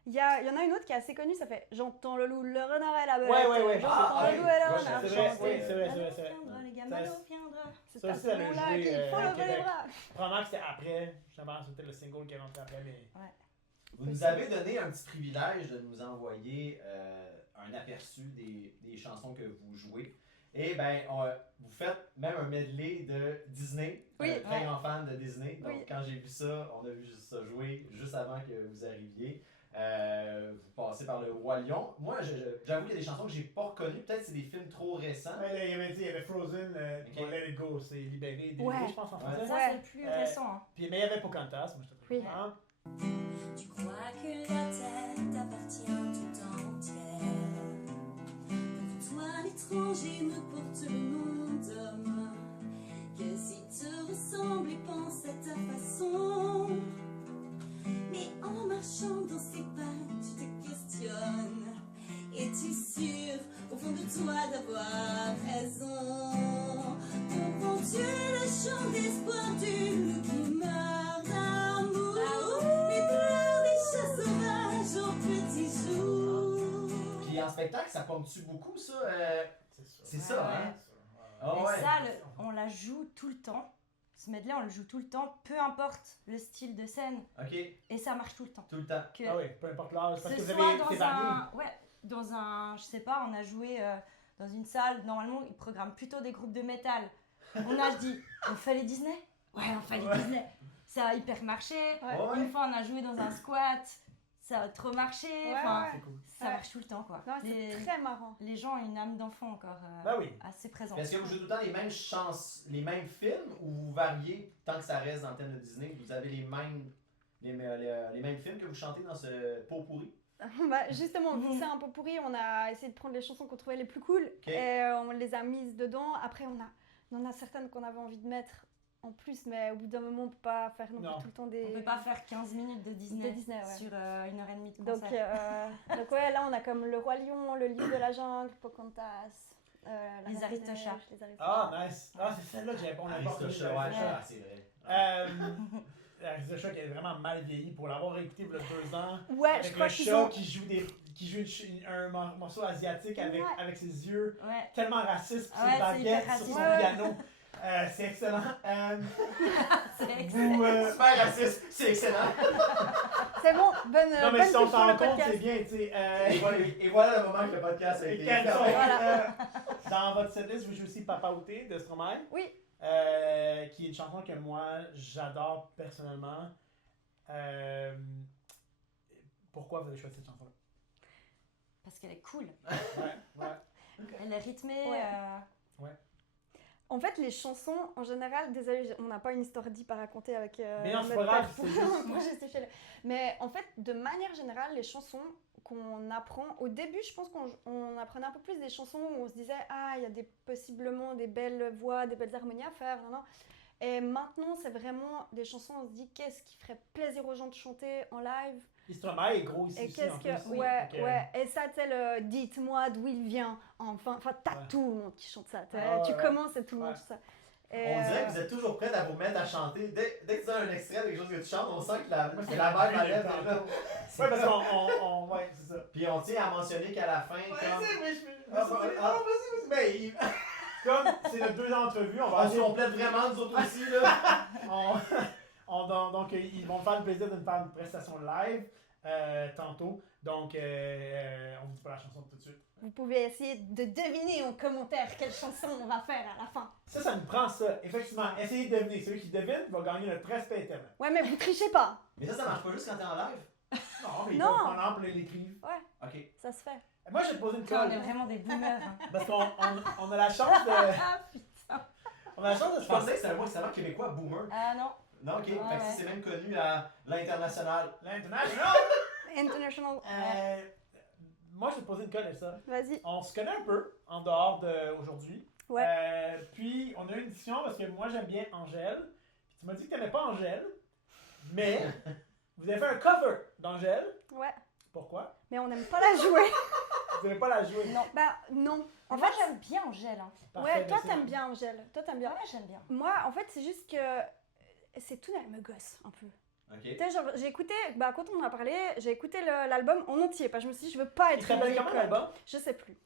Il y en a une autre qui est assez connue, ça fait J'entends le loup, le renard et la bête. Ouais. J'entends Ah, le loup oui. et le Ouais, renard c'est vrai, chanter. oui, c'est vrai. Viendra, les gars, Ça, Mano viendra. C'est Ça à aussi, ce elle a moment-là joué, qu'il faut au lever les Québec. bras. Probablement que c'était après, justement, c'était le single qui est rentré après, mais... Vous nous avez donné un petit privilège de nous envoyer un aperçu des chansons que vous jouez. Et ben, vous faites même un medley de Disney. Oui. Très grand fan de Disney. Donc, Oui. quand j'ai vu ça, on a vu ça jouer juste avant que vous arriviez. Vous passez par le Roi Lion. Moi, j'avoue qu'il y a des chansons que j'ai pas reconnues. Peut-être que c'est des films trop récents. Ouais, il y avait Frozen, pour Let It Go, c'est libéré, délivré, Ouais. je pense en Ouais. français. Ça, Ouais. c'est le plus récent. Hein. Puis, mais il y avait Pocahontas, moi je te Oui. Tu crois que la terre t'appartient tout entière. Pour toi, l'étranger ne porte le nom d'homme que s'il te ressemble et pense à ta façon. Mais en marchant dans ses pas, tu te questionnes. Es-tu sûr, au fond de toi, d'avoir raison? Comprends-tu le chant d'espoir du loup qui meurt d'amour? Les pleurs des chats sauvages au petit jour. Puis en spectacle, ça ponctue beaucoup, ça. C'est ça, Ouais. hein? Ah Et ouais. ça, on la joue tout le temps. Ce medley, on le joue tout le temps, peu importe le style de scène. Ok, Et ça marche tout le temps. tout le temps. Que Ah oui, peu importe l'âge, parce que ce vous soit avez dans c'est varié. dans un, je sais pas, on a joué dans une salle, normalement ils programment plutôt des groupes de métal. On a dit, on fait les Disney? Ouais, on fait les Disney. Ça a hyper marché. Ouais. Ouais. Une fois on a joué dans un squat, ça a trop marché. Ouais, Enfin, ouais. C'est cool. ça Ouais. marche tout le temps quoi. Non, c'est très marrant. Les gens ont une âme d'enfant encore Bah oui. assez présente. Est-ce que vous jouez tout le temps les mêmes les mêmes films ou vous variez tant que ça reste dans le thème de Disney? Vous avez les mêmes films que vous chantez dans ce pot pourri? Bah, justement, vu que c'est un peu pourri, on a essayé de prendre les chansons qu'on trouvait les plus cool Ok. et on les a mises dedans. Après, on en a certaines qu'on avait envie de mettre en plus, mais au bout d'un moment, on peut pas faire non plus Non. tout le temps des. On peut pas faire 15 minutes de Disney, De Disney, ouais. sur 1h30 de Donc, concert. donc ouais, là, on a comme Le Roi Lion, Le Livre de la Jungle, Pocahontas, La Les Reine des Aristochats. Neiges, Les Aristochats. Ah, nice. Ah, c'est celle-là que on l'a pas Aristochats, retenue, ouais, j'avais ah, c'est vrai. Aristochats qui est vraiment mal vieilli pour l'avoir écouté il y a 2 ans. Ouais, je Avec crois le qu'ils chat ont. qui joue un morceau asiatique avec, Ouais. avec ses yeux Ouais. tellement racistes, puis Ouais, ses c'est baguettes hyper sur son raciste. piano. C'est excellent. C'est excellent. Vous, Super raciste, c'est excellent. C'est bon, bonne. non, mais bonne si on pub pour s'en le rend compte, podcast. c'est bien, tu sais. Et voilà le moment que le podcast a Et été quels sont, fermé. Voilà. dans votre setlist, vous jouez aussi Papa Outé de Stromae. Oui. Qui est une chanson que moi, j'adore personnellement. Pourquoi vous avez choisi cette chanson-là? Parce qu'elle est cool. Ouais. Elle est rythmée. Ouais. Euh, En fait, les chansons, en général, désolé, on n'a pas une histoire deep à raconter avec Mais non, c'est notre pas grave, père pour c'est juste- pour justifier Mais en fait, de manière générale, les chansons qu'on apprend, au début, je pense qu'on apprenait un peu plus des chansons où on se disait « Ah, il y a possiblement des belles voix, des belles harmonies à faire. » Et maintenant, c'est vraiment des chansons, on se dit « Qu'est-ce qui ferait plaisir aux gens de chanter en live ?» Et Stromae est gros ici Et aussi, qu'est-ce en que. plus. Ouais, Donc, ouais. Et ça, tu sais, le dites-moi d'où il vient. Enfin, t'as Ouais. tout le monde qui chante ça. Ah, Tu ouais. commences et tout le monde Ouais. chante ça. Et, On dirait que vous êtes toujours prête à vous mettre à chanter. Dès que tu as un extrait de quelque chose que tu chantes, on sent que la vibe à lèvre déjà. Ouais, parce qu'on. Ouais, c'est ça. Puis on tient à mentionner qu'à la fin, comme vas-y. Mais comme c'est nos 2 entrevues, on va on se complète vraiment, nous autres aussi, là. donc, ils vont me faire le plaisir de me faire une prestation live tantôt. Donc, on vous dit pas la chanson tout de suite. vous pouvez essayer de deviner en commentaire quelle chanson on va faire à la fin. Ça nous prend ça. Effectivement, essayez de deviner. Celui qui devine va gagner notre respect éternel. Ouais, mais vous trichez pas. Mais ça marche pas juste quand t'es en live. Non, mais ils Non. peuvent prendre ample l'écrire. Ok. Ça se fait. Moi, je vais te poser une on est colle. vraiment des boomers. hein. Parce qu'on a la chance de. Ah putain. On a la chance de Je se pensais passer. que c'était un mot extrêmement québécois, boomer. Ah non. Non, ok. Ouais, Fait que ouais. c'est même connu à l'international. L'international. International. Moi, je vais te poser une colle, ça. Vas-y. On se connaît un peu en dehors d'aujourd'hui. Ouais. Puis, on a eu une discussion parce que moi, j'aime bien Angèle. Puis tu m'as dit que tu n'aimais pas Angèle. Mais, vous avez fait un cover d'Angèle. Ouais. Pourquoi? Mais on n'aime pas la jouer. Vous n'avez pas la jouer. Non. Bah, non. En En fait, fait, j'aime bien Angèle. Hein. Parfait, ouais, toi merci. t'aimes bien Angèle. Toi t'aimes bien. Ouais, j'aime bien. Moi, en fait, c'est juste que. C'est tout, elle me gosse un peu. Ok. Tu sais, genre, j'ai écouté, bah, quand on en a parlé, j'ai écouté l'album en entier. Parce que je me suis dit, je veux pas Il être. s'appelle une comment vieille l'album? Je sais plus.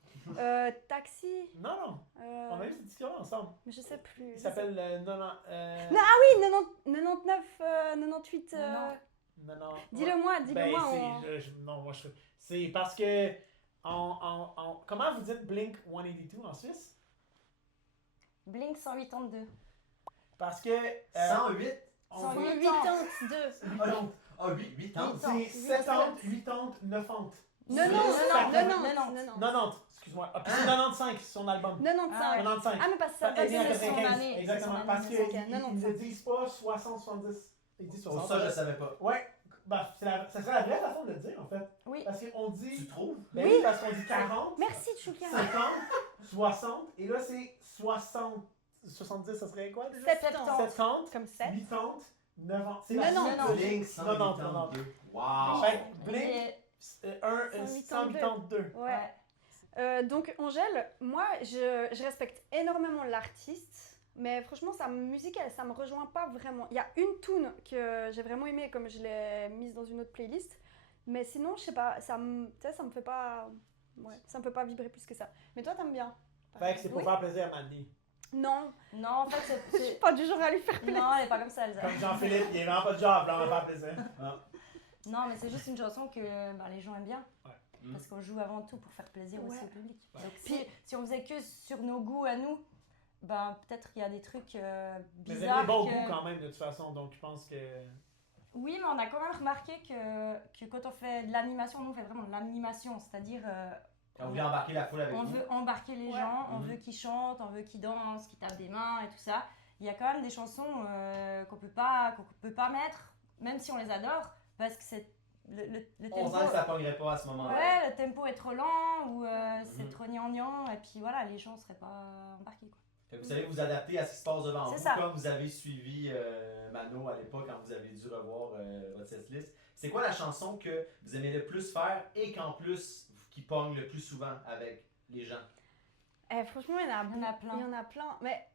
Taxi. Non. On a eu cette discussion ensemble. Mais je sais plus. Il s'appelle Oui, 99, 98. Non. Dis-le-moi, Ben, en... non, moi je fais. C'est parce que. Comment vous dites Blink 182 en Suisse? Blink 182. Parce que. 108? on veut- 182. Ah non. Ah, 8 ans. C'est 70, 80, 90. Non, C'est- non, c'est- non, 90. 90, excuse-moi. Ah, puis c'est 95 son album. 95. 95. Ah, mais parce que ça Elle est passe en c'est son 95, année, c'est exactement. son Parce année, qu'ils c'est ça. ne disent pas 60, 70. Ils disent Oh, 60. ça, je savais pas. Ouais, bah, ça serait la vraie façon de le dire en fait. Oui. Parce qu'on Tu dit. trouves? Ben Oui. oui, parce qu'on dit 40, Merci, Chouka. 50, 60, et là c'est 60. 70, ça serait quoi déjà? 70. 70, Comme 7. 80, 90. C'est 90. la Blink 182. Wow! Fait que Blink, Et- 182. Ouais. Donc, Angèle, moi, je respecte énormément l'artiste, mais franchement, sa musique, ça me rejoint pas vraiment. Il y a une tune que j'ai vraiment aimée, comme je l'ai mise dans une autre playlist, mais sinon, je sais pas, ça me fait pas... Ouais, ça me fait pas vibrer plus que ça. Mais toi, t'aimes bien. Fait que c'est pour Oui. faire plaisir à Mandy. Non, Non, en fait, je suis pas du genre à lui faire plaisir. Non, elle est pas comme ça, Elsa. Comme Jean-Philippe, il est vraiment pas de job, là, on va faire plaisir. Non, mais c'est juste une chanson que les gens aiment bien. Ouais. Parce qu'on joue avant tout pour faire plaisir aussi Ouais. au public. Ouais. Donc, si on faisait que sur nos goûts à nous, ben peut-être qu'il y a des trucs Mais vous avez bizarres. des bons que- goûts quand même, de toute façon, donc je pense que. Oui, mais on a quand même remarqué que quand on fait de l'animation, nous on fait vraiment de l'animation, c'est-à-dire On voulait embarquer la foule avec on vous. veut embarquer les Ouais. gens, on Mhm. veut qu'ils chantent, on veut qu'ils dansent, qu'ils tapent des mains et tout ça. Il y a quand même des chansons qu'on peut pas mettre, même si on les adore, parce que c'est le On tempo. sent que ça pognerait pas à ce moment-là. Ouais, le tempo est trop lent ou c'est Mhm. trop gnangnan et puis voilà, les gens seraient pas embarqués quoi. Fait que vous savez vous adapter à ce qui se passe devant C'est vous, ça. comme vous avez suivi Mano à l'époque quand vous avez dû revoir votre setlist. C'est quoi la chanson que vous aimez le plus faire et qu'en plus qui pogne le plus souvent avec les gens? Franchement, il y en a Il y en a plein. Il y en a plein. Mais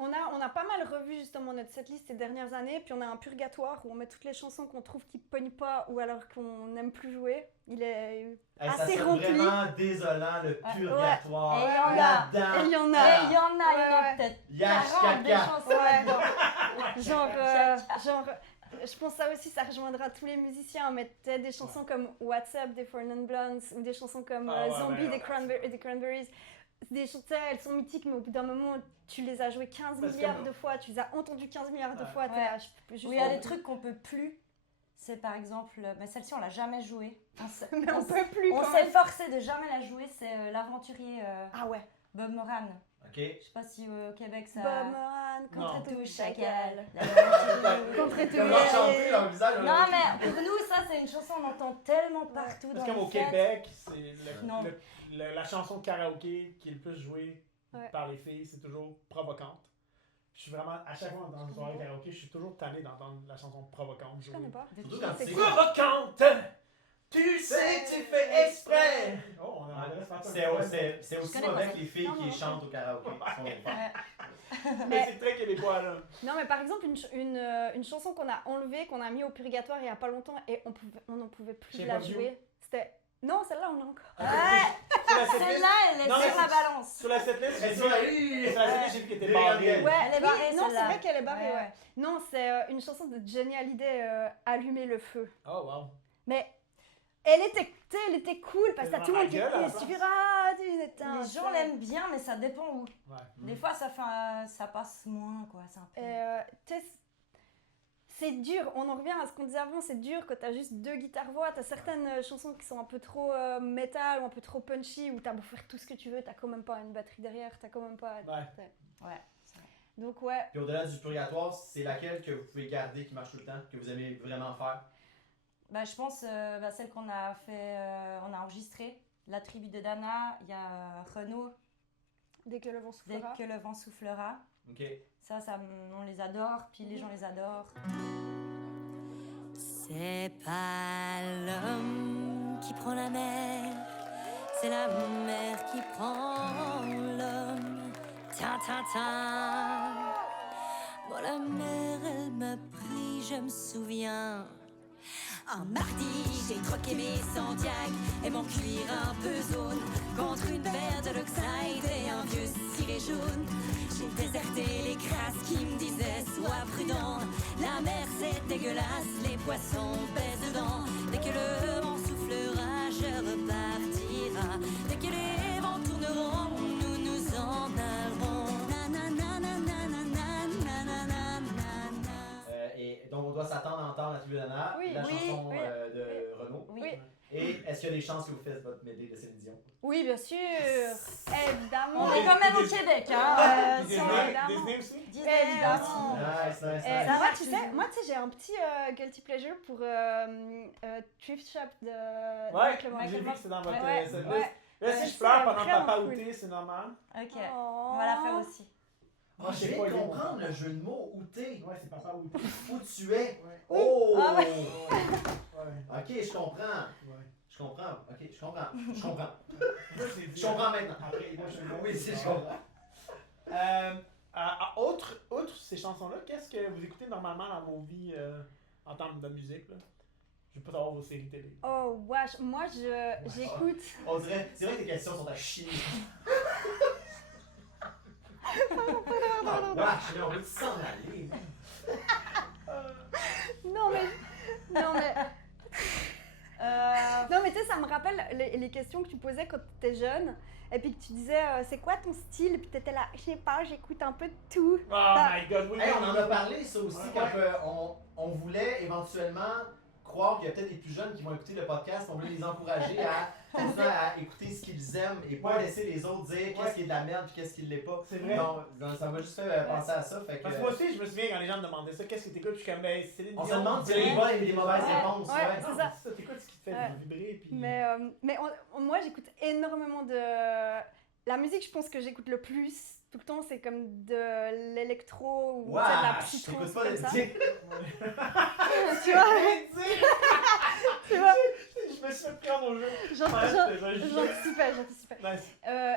on a pas mal revu justement notre setlist ces dernières années. Puis on a un purgatoire où on met toutes les chansons qu'on trouve qui pognent pas ou alors qu'on n'aime plus jouer. Il est Hey, ça assez serait rempli. vraiment désolant, le Ouais. purgatoire. Et il y en a. Là-dedans. Et il y en Et a. il y en a, il y en a Ouais. peut-être Yash, 40 des caca. chansons Ouais. là-dedans. genre, je pense ça aussi, ça rejoindra tous les musiciens. Mais peut-être des chansons comme What's Up des Four Non Blondes ou des chansons comme Ah ouais, Zombie ouais, des Cranberries. Des chansons, elles sont mythiques, mais au bout d'un moment, tu les as jouées 15 Parce que milliards moi- de fois, tu les as entendues 15 milliards de Ouais. fois. t'es Ouais. là, je peux juste Oui, il y a des trucs qu'on peut plus. C'est par exemple, mais celle-ci on l'a jamais jouée. Mais on peut plus On quand s'est même. forcé de jamais la jouer. C'est l'aventurier Ah ouais. Bob Moran. Ok. Je sais pas si au Québec ça. Bob Moran Non. contre tout Tout chacal. chacal. Contre tout Comment chanter leur visage? Non mais pour nous ça c'est une chanson qu'on entend tellement partout Parce dans comme les au fêtes. Québec, c'est Non. la chanson de karaoké qui est le plus jouée Ouais. par les filles, c'est toujours provocante. Je suis vraiment, à chaque fois dans une soirée karaoké, je suis toujours tanné d'entendre la chanson provocante Je connais jouer. pas. Surtout quand C'est c'est quoi? Provocante! Tu sais, tu fais exprès! Oh, on a C'est aussi connais pas mauvais ça. que les filles Non, qui non. chantent au karaoké. Mais c'est très québécois là. Non, mais par exemple, une chanson qu'on a enlevée, qu'on a mis au purgatoire il y a pas longtemps et on n'en pouvait plus J'ai la pas vu. jouer. C'était. Non, celle-là, on l'a encore. Celle-là elle est Non, sur mais la balance. Sur la setlist, j'ai Sur la- j'ai vu qu'elle était Des barrée. regards. Ouais, Elle est oui, barrée, non, c'est celle-là. vrai qu'elle est barrée, Ouais, ouais. ouais. Non, c'est une chanson de Johnny Hallyday, Allumer le feu. Oh wow. Mais elle était, tu sais, elle était cool parce que t'as Elle tout le monde qui gueule à la il place. suffira d'une étincelle. Les gens l'aiment bien mais ça dépend où. Ouais. Des fois ça passe moins quoi. C'est un peu. Tu sais, c'est dur, on en revient à ce qu'on disait avant, c'est dur quand t'as juste deux guitares-voix, t'as certaines chansons qui sont un peu trop métal ou un peu trop punchy, où t'as beau faire tout ce que tu veux, t'as quand même pas une batterie derrière, t'as quand même pas... Ouais. Ouais. c'est vrai. Donc ouais, Puis au-delà du purgatoire, c'est laquelle que vous pouvez garder qui marche tout le temps, que vous aimez vraiment faire? Bah, je pense celle qu'on a fait, on a enregistrée, La tribu de Dana, il y a Renaud, dès que le vent Dès soufflera. que le vent soufflera. Ok. Ça, on les adore, puis les gens les adorent. C'est pas l'homme qui prend la mer, c'est la mer qui prend l'homme. Ta ta ta. Moi la mer elle m'a pris, je me souviens. Un mardi, j'ai troqué mes Santiago et mon cuir un peu zone contre une paire de Lockside et un vieux ciré jaune. J'ai déserté les crasses qui me disaient sois prudent. La mer c'est dégueulasse, les poissons pèsent dedans. Dès que le vent soufflera, je repartira. Dès que les vents tourneront, nous nous en allerons. Et donc, on doit s'attendre à entendre la tribu d'honneur, Oui, la oui, chanson oui, de Renaud. Oui. Et est-ce qu'il y a des chances que vous fassiez votre medley de Céline Dion? Oui, bien sûr. Évidemment. On est quand même au Québec, hein. Disney aussi? Disney, Évidemment. Nice, nice, Et nice. moi, tu sais, j'ai un petit guilty pleasure pour Thrift Shop de Ouais, Clément. j'ai vu que c'est dans votre Ouais, cette ouais. liste. Là, si je C'est pleure pendant vraiment Papa cool. Outé, c'est normal. Ok, Oh. on va la faire aussi. Oh, je viens de comprendre le jeu de mots où t'es, Ouais, c'est Papa Outé. où tu es. Ouais. Oh! Ah ouais. Ouais. Ok, je comprends. Ouais. Je comprends. Ok, je comprends. Je comprends. Moi, j'ai dit- Je comprends maintenant. Après, moi, je Oui, si, je comprends. Outre ces chansons-là, qu'est-ce que vous écoutez normalement dans vos vies en termes de musique? Là? Je veux pas savoir vos séries télé. Oh, wesh. Moi, j'écoute. On dirait, c'est vrai que tes questions sont à chier. Wesh, mais on veut s'en aller. Non, mais. Non, mais. Non, mais tu sais, ça me rappelle les questions que tu posais quand tu étais jeune. Et puis que tu disais, c'est quoi ton style? Et puis tu étais là, je sais pas, j'écoute un peu de tout. Oh my god, oui! Hey, on en a parlé, ça aussi, Ouais. quand on voulait éventuellement croire qu'il y a peut-être des plus jeunes qui vont écouter le podcast, on voulait les encourager à continuer à écouter ce qu'ils aiment et pas Ouais. laisser les autres dire qu'est-ce qui est de la merde et qu'est-ce qui ne l'est pas. C'est vrai. Donc, ça m'a juste fait penser à ça. Fait que, Parce que moi aussi, je me souviens quand les gens me demandaient ça, qu'est-ce que t'écoutes? Je suis comme, ben, Céline Dion. on se demande s'il y a des bonnes et des mauvaises Ouais. réponses. Ouais. Ouais. C'est ça. T'écoutes ce qui te fait Ouais. vibrer. Puis... Mais moi, j'écoute énormément de. La musique, je pense que j'écoute le plus tout le temps, c'est comme de l'électro ou Wow, c'est de la je psycho, t'écoute c'est pas comme de ça. dire. Tu vois, tu vois, Je me suis fait prendre au jeu. j'anticipais. Nice.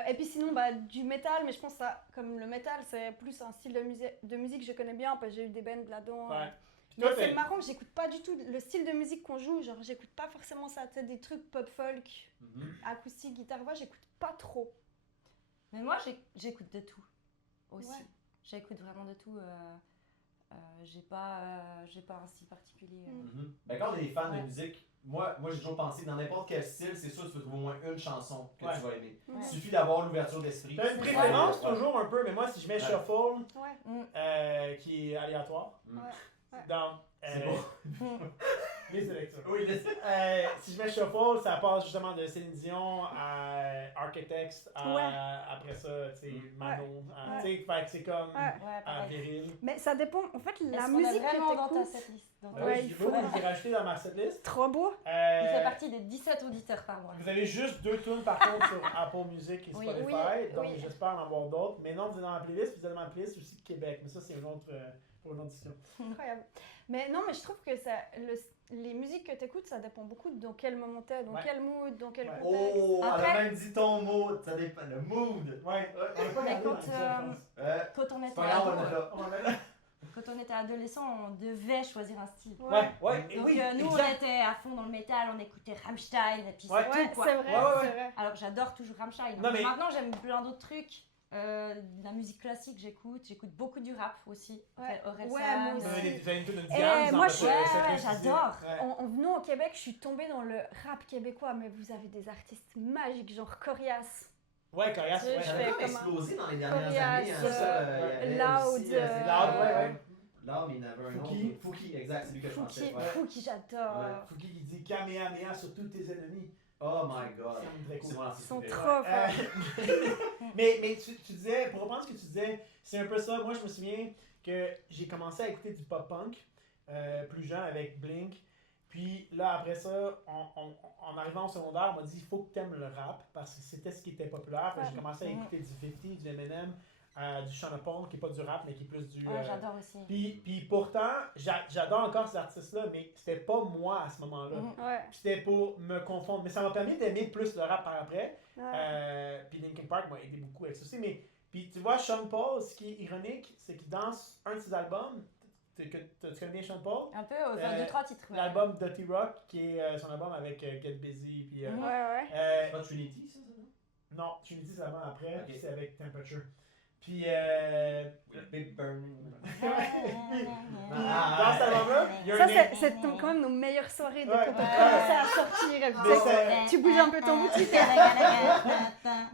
Et puis sinon, du métal, mais je pense que ça, comme le métal, c'est plus un style de musique que je connais bien, parce que j'ai eu des bands là-dedans. Ouais. Mais Toi, c'est t'es- marrant que j'écoute pas du tout le style de musique qu'on joue, genre j'écoute pas forcément ça, tu sais, des trucs pop-folk, acoustique, guitare-voix, j'écoute pas trop. Mais moi, j'écoute de tout aussi. Ouais. J'écoute vraiment de tout. J'ai pas un style particulier. Ben, quand on est fan Ouais. de musique, moi j'ai toujours pensé dans n'importe quel style, c'est sûr que tu vas trouver au moins une chanson que Ouais. tu vas aimer. Ouais. Il suffit d'avoir l'ouverture d'esprit. T'as une Ouais. préférence Ouais. toujours un peu, mais moi, si je mets Ouais. Shuffle, Ouais. qui est aléatoire, Ouais. dans. C'est beau. Les sélections. Oui, Si je mets Shuffle, ça passe justement de Céline Dion à Architects, à, Ouais. après ça, tu sais, Manon. Ouais. Tu sais, fait que c'est comme Ouais. Ouais, à pareil. Viril. Mais ça dépend, en fait, la Est-ce qu'on a musique vraiment dans que ta t'écoutes, setlist dans Ben ta- Ouais, oui, il j'ai faut. beaucoup j'ai rajouté dans ma setlist. trop beau. Il fait partie des 17 auditeurs par mois. Vous avez juste 2 tunes par contre sur Apple Music et Oui. Spotify, Oui, donc oui. j'espère en avoir d'autres. Mais non, vous êtes dans ma playlist, vous êtes dans ma playlist aussi de Québec, mais ça c'est une autre, pour une autre discussion. Incroyable. Mais non, mais je trouve que les musiques que t'écoutes, ça dépend beaucoup de dans quel moment t'es, dans Ouais. quel mood, dans quel Ouais. contexte. Oh, elle a Après- même dit ton mot, ça dépend, le mood. Ouais, on a pas Mais regardé quand, dans l'épisode, je pense. Quand on C'est était pas grave, on est ado, là. On a- quand on était adolescent, on devait choisir un style. Ouais, et Donc oui, nous, exact. on était à fond dans le métal, on écoutait Rammstein, et puis Ouais. c'est Ouais, tout quoi. c'est vrai, Ouais, ouais, c'est vrai. Alors j'adore toujours Rammstein. Non, mais- Maintenant, j'aime plein d'autres trucs. De la musique classique, j'écoute beaucoup du rap aussi. Ouais. Orelsan, Ouais, moi Vous avez aussi. vous avez une tune de Eh, Diane dans moi, votre je- ouais, setlist aussi. j'adore. Ouais. En venant au Québec, je suis tombée dans le rap québécois, mais vous avez des artistes magiques, genre Corias. Ouais, Corias, Je ouais. fais J'avais comme comme un- explosé dans les dernières Corias, années. Hein, ça, il y avait Loud, aussi, c'est Loud, ouais. Loud, mais il y en avait un Fouki. autre. Fouki, exact, c'est lui que je pensais. Fouki, Ouais. Fouki, j'adore. Ouais. Fouki qui dit Kamehameha sur tous tes ennemis. Oh my god. C'est très cool. C'est mon Ils artiste sont préféré. trop Euh, forts. mais tu disais, pour reprendre ce que tu disais, c'est un peu ça. Moi, je me souviens que j'ai commencé à écouter du pop-punk plus jeune avec Blink. Puis là, après ça, en arrivant au secondaire, on m'a dit il faut que tu aimes le rap parce que c'était ce qui était populaire. Fait que j'ai commencé à écouter du 50, du Eminem, du Sean Paul, qui est pas du rap, mais qui est plus du. Ouais, j'adore aussi. Puis pourtant, j'adore encore ces artistes-là, mais c'était pas moi à ce moment-là. Ouais, Puis c'était pour me confondre. Mais ça m'a permis d'aimer plus le rap par après. ouais. Puis Linkin Park m'a aidé beaucoup avec ça aussi. Mais puis tu vois, Sean Paul, ce qui est ironique, c'est qu'il dans un de ses albums, tu connais bien Sean Paul? Un peu, enfin 2-3 titres. Ouais. L'album Dirty Rock, qui est son album avec Get Busy. Puis, Mhm. Ouais. C'est pas Trinity, ça, non? non, Trinity, c'est l'album après, Ok. puis c'est avec Temperature. Puis, Big Burning. dans cet album-là, il y a Ça, un c'est quand même nos meilleures soirées de Ouais. quand on Ouais. commençait à sortir. Et Mais c'est- tu bouges un peu ton boutique.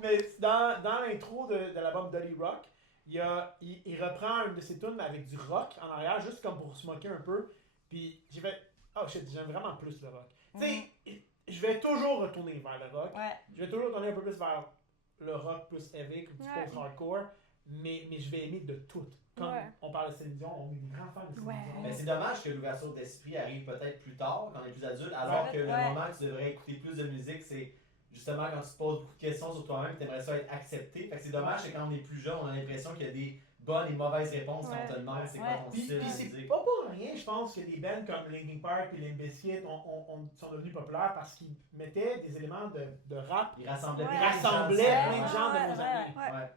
Mais dans l'intro de l'album Dirty Rock, il reprend une de ses tunes avec du rock en arrière, juste comme pour se moquer un peu. Puis j'ai fait, oh shit, j'aime vraiment plus le rock. Tu sais, je vais toujours retourner vers le rock. Ouais. Je vais toujours retourner un peu plus vers le rock plus heavy, comme du Ouais. post-hardcore. Mais je vais aimer de tout. Comme Ouais. on parle de Céline Dion, on est des grands fans de Céline Ouais. Dion. Mais c'est dommage que l'ouverture d'esprit arrive peut-être plus tard, quand on est plus adulte, alors Ouais. que le Ouais. moment que tu devrais écouter plus de musique, c'est justement quand tu te poses beaucoup de questions sur toi-même, tu aimerais ça être accepté. Fait que c'est dommage que quand on est plus jeune, on a l'impression qu'il y a des bonnes et mauvaises réponses quand on te demande c'est quoi ton Puis style de c'est musique. pas pour rien, je pense que des bands comme Linkin Park et Limp Bizkit sont devenus populaires parce qu'ils mettaient des éléments de rap. Ils rassemblaient Ouais. Ils plein de gens rassemblaient différents. plein de gens de nos Ouais, amis. Ouais.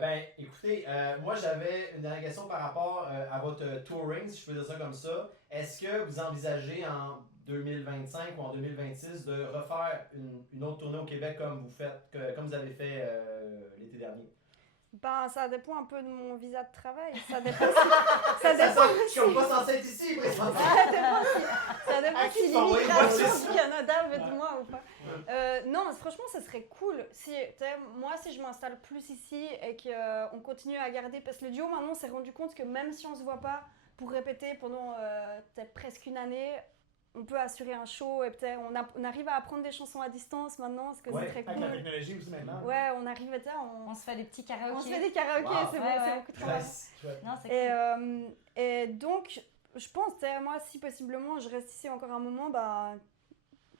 Ben, écoutez, moi j'avais une dernière question par rapport à votre touring, si je peux dire ça comme ça. Est-ce que vous envisagez en 2025 ou en 2026 de refaire une autre tournée au Québec comme comme vous avez fait l'été dernier? Ben, ça dépend un peu de mon visa de travail. Ça dépend si, ça dépend, Je suis pas censé être ici, présentement. ça dépend À qui si tu vas envoyer une voiture? l'immigration du Canada veut de moi ou pas. Non, franchement, ça serait cool. Si, moi, si je m'installe plus ici et qu'on continue à garder. Parce que le duo, maintenant, on s'est rendu compte que même si on se voit pas pour répéter pendant peut-être presque une année, on peut assurer un show et peut-être on arrive à apprendre des chansons à distance maintenant, ce que Ouais, c'est très Avec la cool. technologie aussi maintenant. Ouais, on arrive à ça, On se fait des petits on karaokés. se fait des karaokés, Wow. c'est Ouais, c'est ouais. beaucoup trop marrant. Nice. Chouette. Non, c'est Et, cool. et donc, je pense, moi, si possiblement je reste ici encore un moment, bah,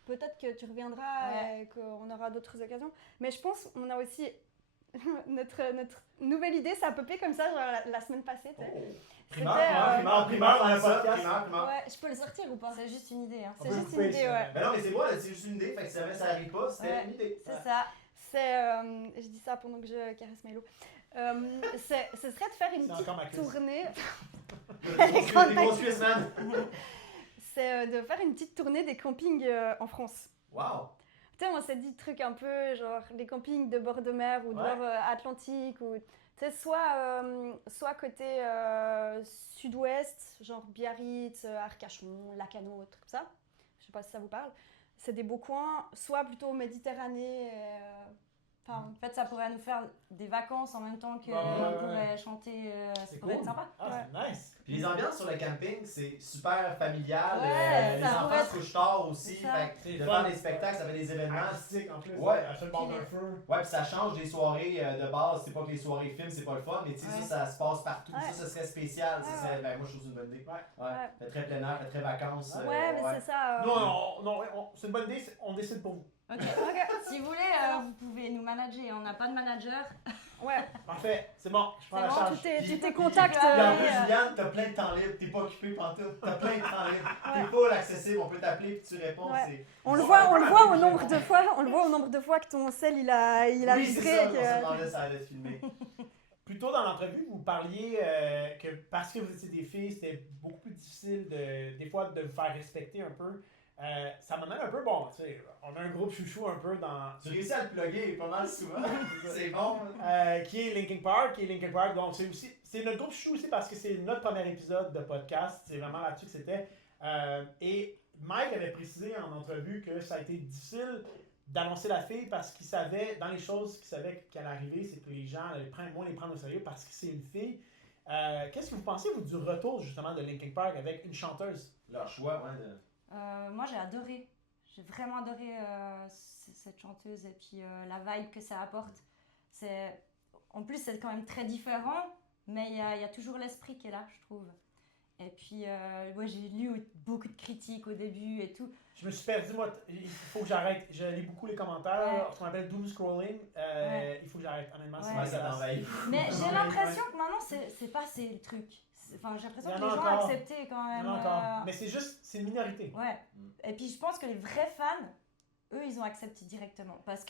peut-être que tu reviendras et qu'on aura d'autres occasions. Mais je pense qu'on a aussi notre nouvelle idée, ça a popé comme ça, genre la semaine passée. tu sais. Primeur, C'était, primeur, dans le ça, podcast. primeur. Ouais, Je peux le sortir ou pas? C'est juste une idée. Hein. On c'est peut juste couper une idée, ça. ouais. Ben non, mais c'est moi, c'est juste une idée, fait que si jamais ça arrive pas, c'était Ouais. une idée. C'est ça. Je dis ça pendant que je caresse Milo. Ce serait de faire une C'est encore ma petite cuisse. tournée. Des grosses cuisses, man. C'est de faire une petite tournée des campings en France. Wow. Tu sais, on s'est dit des trucs un peu genre les campings de bord de mer ou de Ouais. bord Atlantique ou tu sais soit côté sud-ouest, genre Biarritz, Arcachon, Lacanau, trucs comme ça. Je sais pas si ça vous parle. C'est des beaux coins, soit plutôt Méditerranée. Enfin, En fait, ça pourrait nous faire des vacances en même temps que Ouais, ouais, on pourrait chanter. Ça C'est pourrait cool. être sympa. Ah, c'est nice. Puis les ambiances sur le camping, c'est super familial. Ouais, les ça enfants pourrait se couchent tard aussi. C'est ça. Fait que C'est de fun. faire des spectacles, ça fait des événements. Artistique en plus. Ouais. À seul bord d'un feu. Ouais, puis ça change des soirées de base. C'est pas que les soirées films, c'est pas le fun, mais tu sais, Ouais. ça se passe partout. Ouais. Ça serait spécial. Ça Ouais, serait, ben, moi, je trouve que c'est une bonne idée. Ouais. Ouais. Fait très plein air, fait très vacances. ouais, mais c'est ça. Non, c'est une bonne idée, on décide pour vous. Ok. Ok. Si vous voulez, vous pouvez nous manager. On n'a pas de manager. Ouais. Parfait, c'est bon, je prends C'est la bon, charge. Tous tes Puis- contacts. Puis en plus, Ouais. Juliane, t'as plein de temps libre, t'es pas occupé pantoute, t'as plein de temps libre, Ouais. t'es pas accessible, on peut t'appeler puis tu réponds. Ouais. c'est- On le c'est voit super. au nombre de fois, que ton sel il a Oui, c'est vibré. ça, et on que- se demandait ça allait être filmé. Plus tôt dans l'entrevue, vous parliez que parce que vous étiez des filles, c'était beaucoup plus difficile des fois de vous faire respecter un peu. Ça m'amène un peu, bon, tu sais, on a un groupe chouchou un peu dans. Tu réussis à le plugger pas mal souvent, c'est bon. Qui est Linkin Park. Donc, c'est notre groupe chouchou aussi parce que c'est notre premier épisode de podcast. C'est vraiment là-dessus que c'était. Et Mike avait précisé en entrevue que ça a été difficile d'annoncer la fille parce qu'il savait, dans les choses qu'il savait qu'elle allait arriver, c'est que les gens allaient moins les prendre au sérieux parce que c'est une fille. Qu'est-ce que vous pensez, vous, du retour justement de Linkin Park avec une chanteuse? Leur choix, ouais, de. Moi, j'ai adoré. J'ai vraiment adoré cette chanteuse et puis la vibe que ça apporte. En plus, c'est quand même très différent, mais il y a toujours l'esprit qui est là, je trouve. Et puis, moi, j'ai lu beaucoup de critiques au début et tout. Je me suis perdu, moi, il faut que j'arrête. Je lis beaucoup les commentaires, Ouais. ce qu'on appelle doom scrolling. Il faut que j'arrête, honnêtement. c'est Ouais. Ouais, ça dégueulasse. t'envahit. Mais j'ai Ouais, l'impression que maintenant, c'est passé le truc. Enfin, j'ai l'impression Il y que en les a gens encore. acceptaient quand Il y même. en a encore. Mais c'est juste, c'est une minorité. Ouais. Et puis je pense que les vrais fans, eux, ils ont accepté directement. Parce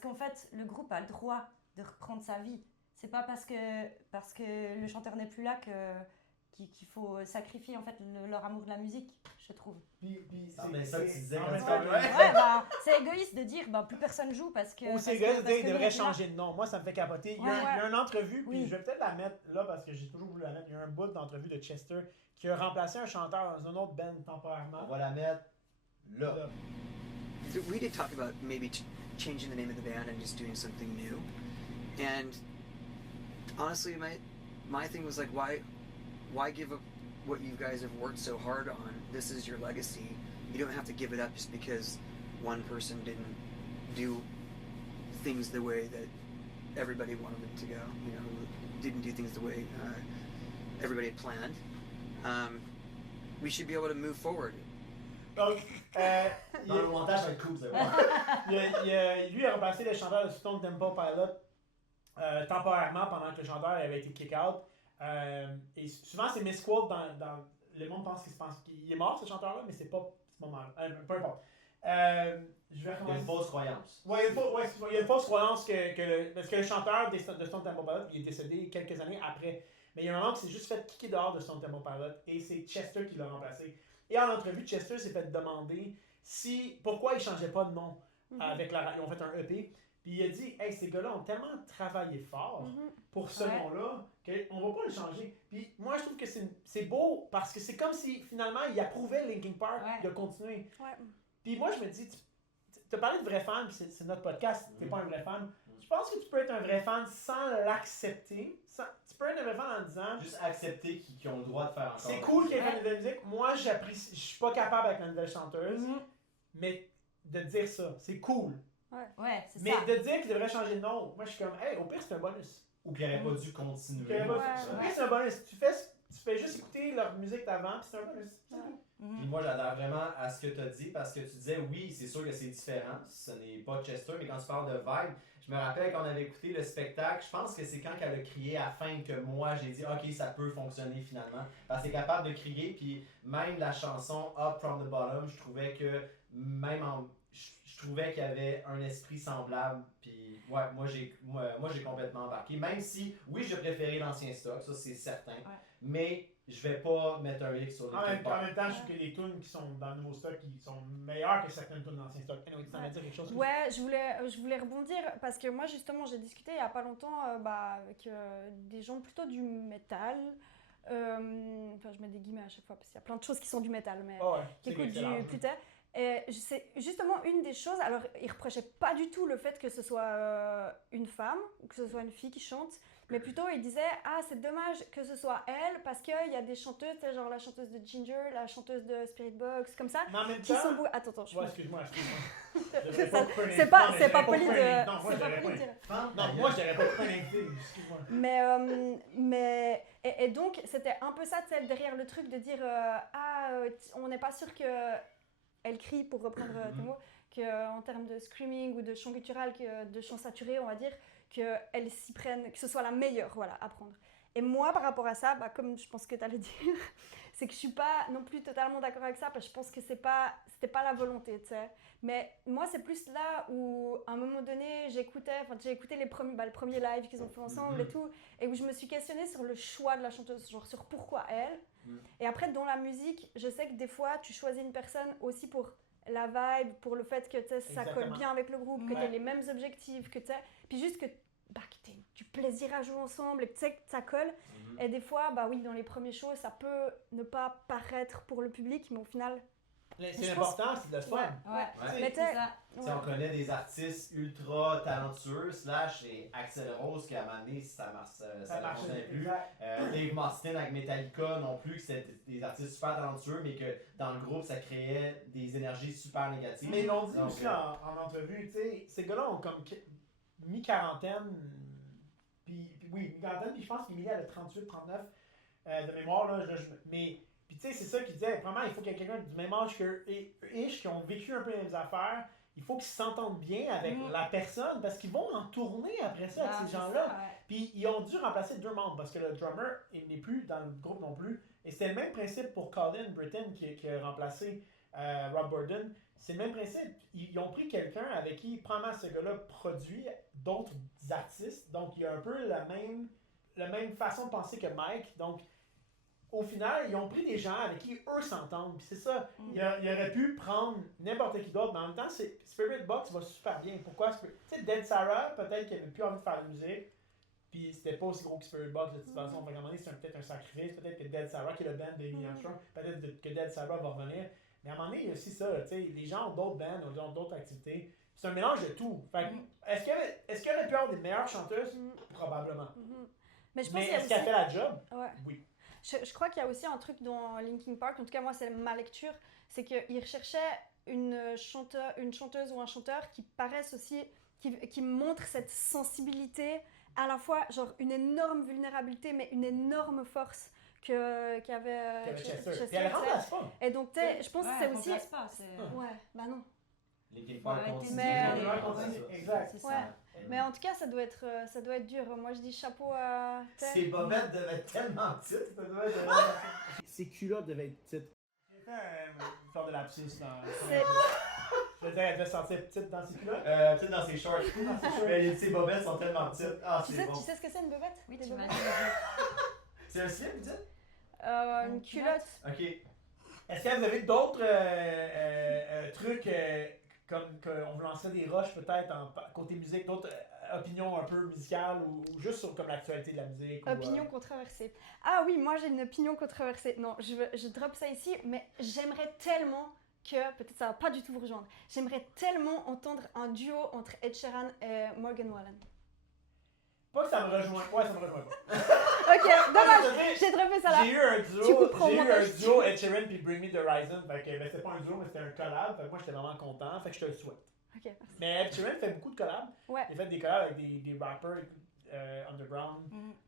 qu'en fait, le groupe a le droit de reprendre sa vie. C'est pas parce que le chanteur n'est plus là qu'il faut sacrifier en fait leur amour de la musique, je trouve. Puis C'est bien ça que tu disais en quand même tu temps, parlais. Ouais, bah, c'est égoïste de dire plus personne joue parce que. Ou c'est parce que- égoïste de dire parce qu'il que devrait nous, on est là. changer de nom. Moi, ça me fait capoter. Il y a, Ouais. il y a une entrevue, puis Oui. je vais peut-être la mettre là parce que j'ai toujours voulu la mettre. Il y a un bout d'entrevue de Chester qui a remplacé un chanteur dans un autre band On temporairement. va la mettre là. Là. So we did talk about maybe changing the name of the band and just doing something new. And honestly, my thing was like, why give up what you guys have worked so hard on? This is your legacy. You don't have to give it up just because one person didn't do things the way that everybody wanted them to go. You know, didn't do things the way everybody had planned. We should be able to move forward. Donc, Dans le montage, ça va être cool, vous allez voir. lui a remplacé le chanteur de Stone Temple Pilot temporairement pendant que le chanteur avait été kick-out. Et souvent, c'est misquote dans le monde pense qu'il est mort, ce chanteur-là, mais c'est pas mal. Peu importe. Je vais Il y a recommencer. une fausse croyance. Ouais, il y a une fausse croyance parce que le chanteur de Stone Temple Pilot, il est décédé quelques années après. Mais il y a un moment qui s'est juste fait kicker dehors de Stone Temple Pilot et c'est Chester qui l'a remplacé. Et en entrevue, Chester s'est fait demander pourquoi il changeait pas de nom avec ils ont fait un EP. Puis il a dit, hey, ces gars-là ont tellement travaillé fort pour ce Ouais. nom-là qu'on va pas le changer. Puis moi, je trouve que c'est beau parce que c'est comme si finalement il approuvait Linkin Park Ouais. de continuer. Ouais. Puis moi, je me dis, tu as parlé de vrai fan, puis c'est notre podcast, t'es pas un vrai fan. Je pense que tu peux être un vrai fan sans l'accepter. Tu peux être un vrai fan en disant, Juste accepter qu'ils ont le droit de faire encore. c'est cool qu'il ait fait de la nouvelle musique. Moi, j'apprécie, je suis pas capable avec la nouvelle chanteuse, mais de dire ça, c'est cool. Ouais, c'est Mais ça. de dire qu'il devrait changer de nom, moi, je suis comme, hey, au pire, c'est un bonus. Ou qu'il n'aurait pas dû continuer. Au pire, Ouais. c'est un bonus. Tu fais juste écouter leur musique d'avant, puis c'est un bonus. C'est Ouais. tout. Puis moi, j'adhère vraiment à ce que tu as dit parce que tu disais, oui, c'est sûr que c'est différent. Ce n'est pas Chester, mais quand tu parles de vibe, je me rappelle quand on avait écouté le spectacle, je pense que c'est quand elle a crié à la fin que moi, j'ai dit, OK, ça peut fonctionner finalement. Parce qu'elle est capable de crier, puis même la chanson Up From The Bottom, je trouvais que je trouvais qu'il y avait un esprit semblable. Puis ouais, moi j'ai complètement embarqué. Même si, oui, j'ai préféré l'ancien stock, ça c'est certain. Mais je vais pas mettre un X sur les En même Park. temps, je trouve que les tunes qui sont dans le nouveau stock qui sont meilleures que certaines tunes d'ancien stock. Anyway, tu t'en vas dire quelque chose? Ouais, je voulais rebondir parce que moi justement j'ai discuté il y a pas longtemps avec des gens plutôt du métal. Enfin, je mets des guillemets à chaque fois parce qu'il y a plein de choses qui sont du métal, mais Ah ouais, qui c'est écoutent excellent. du plus tard. Et c'est justement une des choses. Alors, ils reprochaient pas du tout le fait que ce soit une femme ou que ce soit une fille qui chante, mais plutôt ils disaient ah c'est dommage que ce soit elle parce qu'il y a des chanteuses, tu sais, genre la chanteuse de Ginger, la chanteuse de Spirit Box, comme ça, Mais en même qui temps... sont beaux. Attends, je Ouais, finis. excuse-moi. C'est pas poli de. Non, moi, C'est pas j'aurais poli de pas. dire. Non, moi, j'aurais pas coupé un invité. Excuse-moi. Mais et donc c'était un peu ça, tu sais, derrière le truc de dire on n'est pas sûr que elle crie, pour reprendre tes mots, qu'en termes de screaming ou de chant guttural, de chant saturé, on va dire, qu'elle s'y prenne, que ce soit la meilleure, voilà, à prendre. Et moi, par rapport à ça, comme je pense que tu allais dire, c'est que je suis pas non plus totalement d'accord avec ça, parce que je pense que c'était pas la volonté, tu sais. Mais moi, c'est plus là où, à un moment donné, j'ai écouté le premier live qu'ils ont fait ensemble et tout, et où je me suis questionnée sur le choix de la chanteuse, genre sur pourquoi elle. Et après, dans la musique, je sais que des fois, tu choisis une personne aussi pour la vibe, pour le fait que ça colle bien avec le groupe, que tu as les mêmes objectifs, que tu puis juste que tu aies du plaisir à jouer ensemble et que tu sais que ça colle. Et des fois, oui, dans les premiers shows, ça peut ne pas paraître pour le public, mais au final... C'est important, c'est de le fun. Ouais, Mais c'est ça. T'sais, on connaît des artistes ultra talentueux, et Axl Rose qui à un moment donné, ça ne fonctionnait plus. Dave Mustaine avec Metallica non plus, que c'était des artistes super talentueux, mais que dans le groupe, ça créait des énergies super négatives. Mais ils l'ont dit Donc, aussi en entrevue, tu sais, ces gars-là ont comme mi-quarantaine, puis oui, mi-quarantaine, puis je pense qu'Emilie elle a 38, 39 de mémoire, là, mais... Puis tu sais, c'est ça qu'il disait, vraiment, il faut qu'il y ait quelqu'un du même âge qu'eux, qui ont vécu un peu les mêmes affaires, il faut qu'ils s'entendent bien avec la personne, parce qu'ils vont en tourner après ça avec ces gens-là. Puis ils ont dû remplacer 2 membres, parce que le drummer, il n'est plus dans le groupe non plus. Et c'était le même principe pour Colin Britton, qui a remplacé Rob Bourdon. C'est le même principe. Ils ont pris quelqu'un avec qui, probablement, ce gars-là produit d'autres artistes. Donc, il y a un peu la même façon de penser que Mike. Donc, au final, ils ont pris des gens avec qui eux s'entendent. Puis c'est ça, il aurait pu prendre n'importe qui d'autre, mais en même temps, Spirit Box va super bien. Pourquoi? Tu sais, Dead Sarah, peut-être qu'il avait plus envie de faire de musique, puis c'était pas aussi gros que Spirit Box de toute façon. Fait qu'à un moment donné, c'est peut-être un sacrifice. Peut-être que Dead Sarah, qui est le band de Neil Armstrong, peut-être que Dead Sarah va revenir. Mais à un moment donné, il y a aussi ça, tu sais, les gens ont d'autres bands, ont d'autres activités. C'est un mélange de tout. Fait que, est-ce qu'il aurait pu avoir des meilleures chanteuses? Probablement. Mais je pense Mais qu'il y a est-ce qu'elle aussi... fait la job? Ouais. Oui. Je crois qu'il y a aussi un truc dans Linkin Park, en tout cas moi c'est ma lecture, c'est qu'ils recherchaient une chanteuse ou un chanteur qui paraissent aussi, qui montre cette sensibilité, à la fois genre une énorme vulnérabilité mais une énorme force qu'avait Chester. Puis elle remplace pas. Et donc je pense que c'est aussi... Pas, c'est... Ouais, bah non. Linkin Park arrêter continue. Mais, exact. C'est Ouais. ça. Mais en tout cas ça doit être dur. Moi je dis chapeau à... Ces bobettes devaient être tellement petites, ça doit être... Ses culottes devaient être petites. J'ai fait une sorte de lapsus dans... C'est- Je veux dire, elle devait se sentir petite dans ses culottes. Peut-être dans ses shorts. Mais ces bobettes sont tellement petites. Ah, Tu c'est sais, bon. tu sais ce que c'est une bobette? Oui, Des tu m'as bobettes? dit. C'est un slip, vous dites? Une culotte. Ok. Est-ce que vous avez d'autres trucs comme qu'on vous lancerait des rushs peut-être côté musique, d'autres opinions un peu musicales ou juste sur comme l'actualité de la musique? Opinion controversée. Ah oui, moi j'ai une opinion controversée. Non, je drop ça ici, mais j'aimerais tellement que, peut-être ça va pas du tout vous rejoindre, j'aimerais tellement entendre un duo entre Ed Sheeran et Morgan Wallen. Pas que ça me rejoint. Ouais, ça me rejoint pas. Ok, dommage, Je veux dire, j'ai droppé ça là. J'ai eu un Tu duo, couperas au j'ai eu un montage. duo Ed Sheeran puis Bring Me The Horizon. Fait que c'était pas un duo, mais c'était un collab. Fait que moi j'étais vraiment content. Fait que je te le souhaite. Ok, merci. Mais Ed Sheeran fait beaucoup de collabs. Ouais. Il a fait des collabs avec des rappers underground.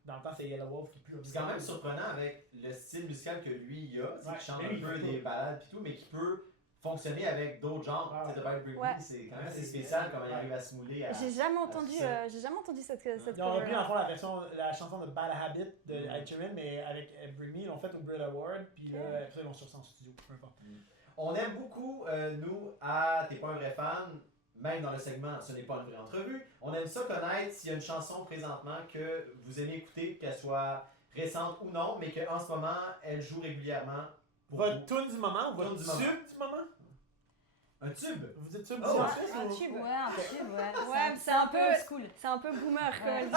Dans le temps, c'est Yellow Wolf qui est plus C'est quand même surprenant avec le style musical que lui il a, tu sais, Ouais, qui chante mais un lui, peu il des peut. balades pis tout, mais qui peut fonctionner avec d'autres genres. Ah Tu sais, The Bite Bring Ouais. Me, c'est quand même assez C'est- spécial comment il ouais. arrive à se mouler à... J'ai jamais entendu ça. cette Ils ont repris cover. en fond la chanson de Bad Habit de Ed Sheeran, mais avec Bring Me, ils l'ont fait au Brit Award, puis là, Ok. après ils l'ont sorti en studio, peu importe. On aime beaucoup, nous, à T'es pas un vrai fan, même dans le segment Ce n'est pas une vraie entrevue, on aime ça connaître s'il y a une chanson présentement que vous aimez écouter, qu'elle soit récente ou non, mais qu'en ce moment, elle joue régulièrement pour Votre vous. tune du moment, votre Tune du moment. tube du moment? Un tube! Vous dites tube Oh, du ouais. Suisse Un ou- tube. Ouais, un tube, ouais. Ouais, c'est un peu old school. C'est un peu boomer comme Ouais. elle dit.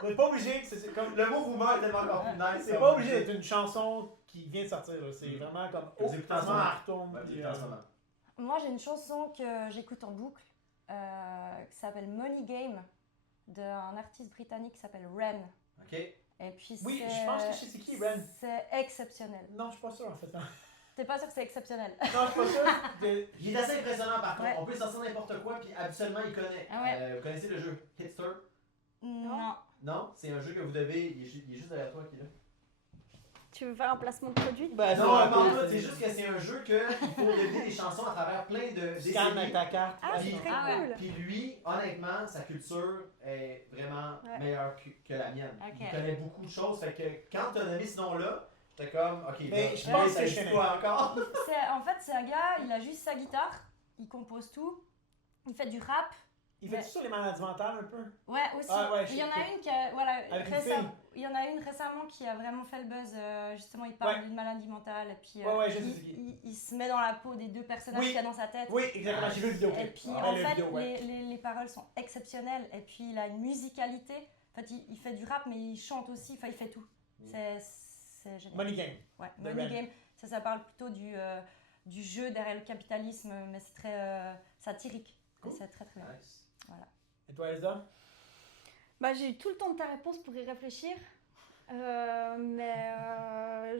Vous n'êtes pas obligé, c'est comme... Le mot boomer est tellement encore plus nice. C'est pas obligé d'être une chanson qui vient de sortir, là. C'est vraiment comme... Que vous écoutez en ce moment. elle retombe, Ouais, puis, vous écoutez en ce moment. Moi, j'ai une chanson que j'écoute en boucle qui s'appelle Money Game d'un artiste britannique qui s'appelle Ren. Ok. Et puis Oui, c'est- je pense que je sais c'est qui, Ren. C'est exceptionnel. Non, je suis pas sûr en fait. Non, T'es pas sûr que c'est exceptionnel? je suis pas sûr. Il est assez impressionnant par contre. Ouais. On peut sortir n'importe quoi, puis habituellement il connaît. Ah ouais. Vous connaissez le jeu Hitster? Non. Non, c'est un jeu que vous devez. Il est juste derrière toi qui est là. Tu veux faire un placement de produit? Ben, Non, non, c'est juste que c'est un jeu que il faut deviner des chansons à travers plein de Scanne avec décennies. ta carte. Ah, c'est Puis- très Ah ouais. cool. Puis lui, honnêtement, sa culture est vraiment Ouais. meilleure que la mienne. Ok. Il connaît beaucoup de choses, fait que quand t'as donné ce nom-là, j'étais comme, ok, Mais là, je pense ça que dit je connais. quoi encore? En fait, c'est un gars, il a juste sa guitare, il compose tout, il fait du rap. Il fait tout sur les maladies mentales un peu. Ouais, aussi. Ah ouais, il y en je- a une qui a, voilà, Avec une récemment, il y en a une récemment qui a vraiment fait le buzz. Justement, il parle Ouais. d'une maladie mentale et puis Ouais, je sais c'est qui. il se met dans la peau des deux personnages Oui. qu'il y a dans sa tête. Oui, exactement, j'ai vu le vidéo. Et puis Ah, en le fait, vidéo, ouais. les paroles sont exceptionnelles. Et puis il a une musicalité. En fait, il fait du rap, mais il chante aussi. Enfin, il fait tout. C'est génial. Money Game. Ouais, The Money Ren. Game. Ça parle plutôt du jeu derrière le capitalisme, mais c'est très satirique. Cool. Et c'est très très bien. Nice. Et toi, Elsa? Bah, j'ai eu tout le temps de ta réponse pour y réfléchir. Mais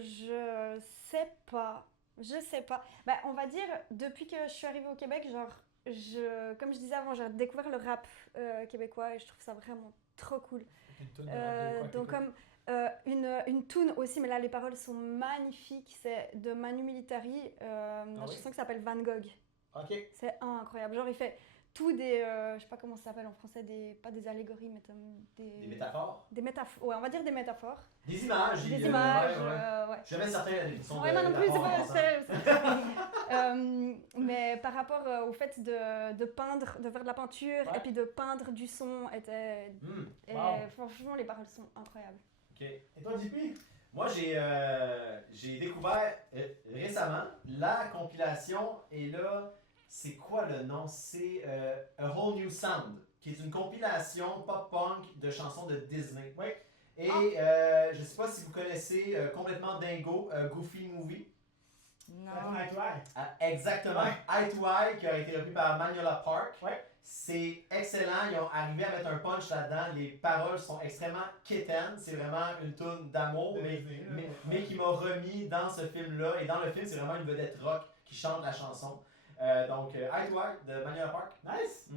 je sais pas. Je sais pas. Bah, on va dire, depuis que je suis arrivée au Québec, genre, comme je disais avant, j'ai découvert le rap québécois et je trouve ça vraiment trop cool. Une toune de rap québécois, Donc, comme une tune aussi, mais là, les paroles sont magnifiques. C'est de Manu Militari, une oui? chanson qui s'appelle Van Gogh. Ok. C'est incroyable. Genre, il fait tout des. Je sais pas comment ça s'appelle en français, pas des allégories, mais comme Des métaphores? des métaphores. Ouais, on va dire des métaphores. Des images. Des il- images. ouais, ouais. Ouais. Je suis jamais certain de la définition Ouais, de moi non plus, métaphore en passant. mais par rapport au fait de peindre, de faire de la peinture Ouais. et puis de peindre du son, Hmm, et Wow. franchement, les paroles sont incroyables. ok. Et toi, JP? Moi, j'ai découvert récemment la compilation, et là, c'est quoi le nom? C'est A Whole New Sound, qui est une compilation pop-punk de chansons de Disney. Oui. Et je sais pas si vous connaissez complètement Dingo, Goofy Movie. Non. Eye to Eye. Ah, exactement. Eye to Eye, qui a été repris par Magnolia Park. Ouais. C'est excellent. Ils ont arrivé à mettre un punch là-dedans. Les paroles sont extrêmement quétaines. C'est vraiment une toune d'amour, mais qui m'a remis dans ce film-là. Et dans le film, c'est vraiment une vedette rock qui chante la chanson. Donc, Eye to Eye de Magnolia Park. Nice.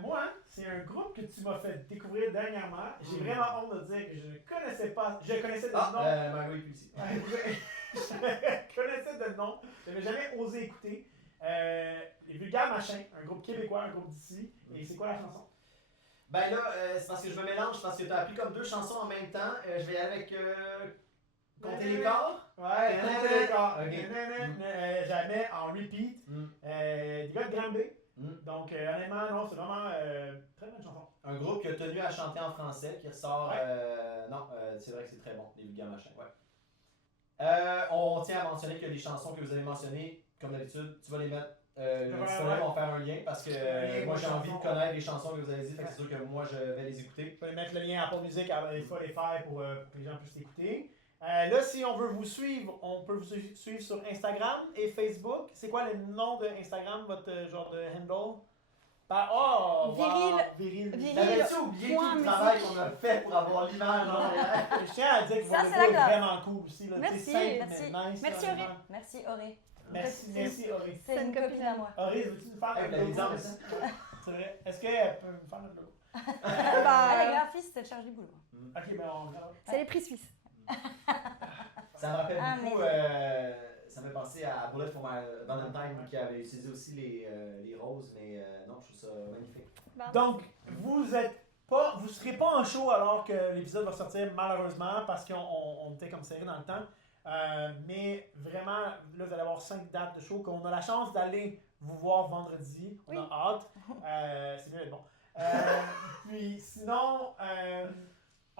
Moi, c'est un groupe que tu m'as fait découvrir dernièrement. J'ai vraiment honte de dire que je ne connaissais pas. Je connaissais de nom. Margot Pulsi. Je connaissais de nom. Je n'avais jamais osé écouter. Les Vulgaires Machins, un groupe québécois, un groupe d'ici. Et c'est quoi la chanson? Ben là, c'est parce que je me mélange, parce que tu as appris comme deux chansons en même temps. Je vais y aller avec Compter les corps. Ouais, Compter les corps. Ok. Jamais en repeat. Des gars de Granby. Donc, honnêtement, non, c'est vraiment très bonne chanson. Un groupe qui a tenu à chanter en français, qui ressort. Ouais. Non, c'est vrai que c'est très bon, les Vulgaires Machins. Ouais. On tient à mentionner que les chansons que vous avez mentionnées, comme d'habitude, tu vas les mettre. Les disponibles vont faire un lien parce que moi j'ai envie de connaître les chansons que vous avez dit, fait que c'est sûr que moi je vais les écouter. Je vais mettre le lien Apple Music et Spotify pour que les gens puissent écouter. Là, si on veut vous suivre, on peut vous suivre sur Instagram et Facebook. C'est quoi le nom de Instagram, votre genre de handle? Viril. T'avais-tu oublié tout le travail qu'on a fait pour avoir l'image en arrière? Je tiens à dire que Ça, votre c'est vidéo est la vraiment cool aussi. Là. Merci. C'est simple, Merci. mais nice. Merci, là, Auré. vraiment. Merci Auré. Merci Aurélie. C'est une copine à moi. Aurélie, veux-tu nous faire Hey, un vous l'avez logo? dit en même temps. C'est vrai. Est-ce qu'elle peut me faire notre logo? Ah, les graphistes, elle cherche du boulot. Ok, ben on regarde. C'est les prix suisses. Ça me rappelle Ah, beaucoup, mais- ça me fait penser à Bullet for My Valentine qui avait utilisé aussi les roses, mais non, je trouve ça magnifique. Donc, vous serez pas en show alors que l'épisode va sortir malheureusement parce qu'on était comme serré dans le temps. Mais vraiment, là vous allez avoir 5 dates de show qu'on a la chance d'aller vous voir vendredi. On a hâte. C'est mieux d'être bon. Puis sinon,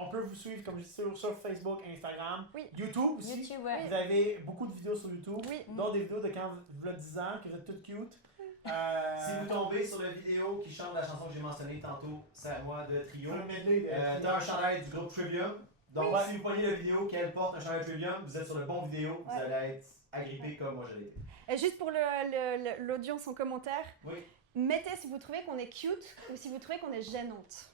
on peut vous suivre comme je dis sur Facebook, Instagram, Oui. YouTube aussi. YouTube, ouais. Vous avez beaucoup de vidéos sur YouTube. Oui. Dont des vidéos de quand vous avez 10 ans, que vous êtes toutes cute. Si vous tombez sur la vidéo qui chante la chanson que j'ai mentionnée tantôt, c'est à moi de Trio. un medley de- T'as un chandail du groupe Trivium. Donc, si vous voyez la vidéo qu'elle porte un chandail Trivium, vous êtes sur le bon vidéo, vous Ouais. allez être agrippé comme moi je l'ai été. Et juste pour l'audience en commentaire, Oui. mettez si vous trouvez qu'on est cute ou si vous trouvez qu'on est gênante.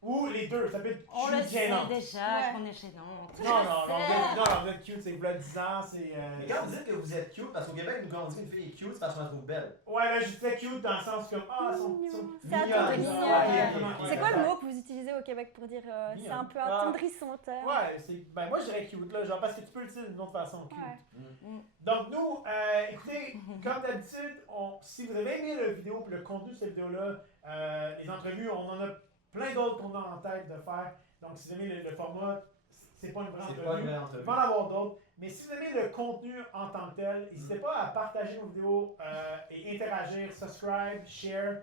Ou les deux, ça peut être On le cute sait gênant. déjà Ouais. qu'on est gênante. Non, vous êtes cute, c'est que vous êtes 10 ans, c'est. Mais quand vous dites que vous êtes cute, parce qu'au Québec, nous, quand on dit qu'une fille est cute, c'est parce qu'on la trouve belle. Ouais, là, je disais cute dans le sens comme. Ah, son. Mignon. C'est Mignonne. attendrissant. Ok. C'est quoi le mot que vous utilisez au Québec pour dire c'est un peu attendrissant? Ouais, c'est. Ben, moi, je dirais cute, là, genre, parce que tu peux l'utiliser d'une autre façon, cute. Ouais. Donc, nous, écoutez, comme d'habitude, si vous avez aimé la vidéo et le contenu de cette vidéo-là, les entrevues, on en a plein d'autres qu'on a en tête de faire. Donc, si vous aimez le format, c'est pas une vraie C'est pas une entrevue. vraie Il entrevue. va en avoir d'autres. Mais si vous aimez le contenu en tant que tel, n'hésitez pas à partager nos vidéos et interagir, subscribe, share.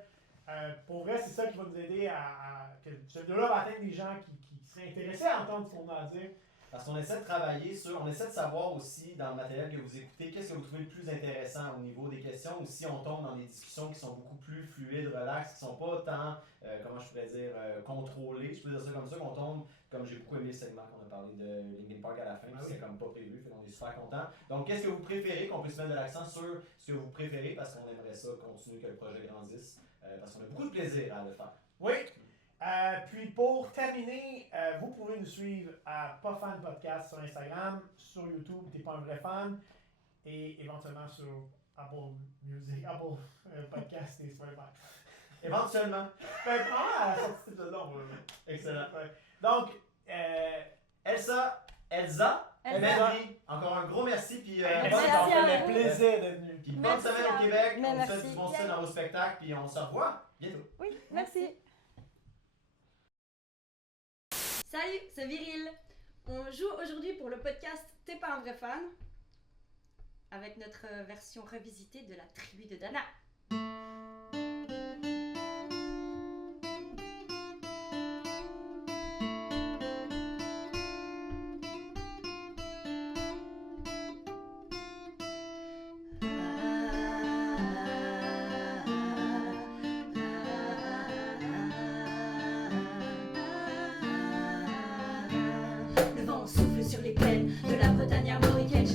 Pour vrai, c'est ça qui va nous aider à que cette vidéo-là va atteindre des gens qui seraient intéressés à entendre ce qu'on a à dire. Parce qu'on essaie de travailler sur, on essaie de savoir aussi dans le matériel que vous écoutez, qu'est-ce que vous trouvez le plus intéressant au niveau des questions, ou si on tombe dans des discussions qui sont beaucoup plus fluides, relaxes, qui sont pas tant, comment je pourrais dire, contrôlées, je peux dire ça comme ça, qu'on tombe, comme j'ai beaucoup aimé le segment qu'on a parlé de Linkin Park à la fin, Ah puis oui. c'est comme pas prévu, fait qu'on est super content. Donc qu'est-ce que vous préférez, qu'on puisse mettre de l'accent sur ce que vous préférez, parce qu'on aimerait ça continuer, que le projet grandisse, parce qu'on a beaucoup de plaisir à le faire. Oui. Puis pour terminer, vous pouvez nous suivre à Pas Fan Podcast sur Instagram, sur YouTube, T'es pas un vrai fan, et éventuellement sur Apple Music, Apple Podcast et Spotify. Éventuellement. Ben, vraiment à la sortie de cet épisode-là, on va. Excellent. Ouais. Donc, Elsa, Elsa. Mandy, encore un gros merci, puis merci, bonne- Merci ça à fait vous. plaisir d'être venu. Puis bonne Merci semaine à au vous. Québec, Mais on vous merci. souhaite du bon style dans vos spectacles, puis on se revoit bientôt. Oui, merci. Salut, c'est Viril. On joue aujourd'hui pour le podcast T'es pas un vrai fan avec notre version revisitée de la tribu de Dana.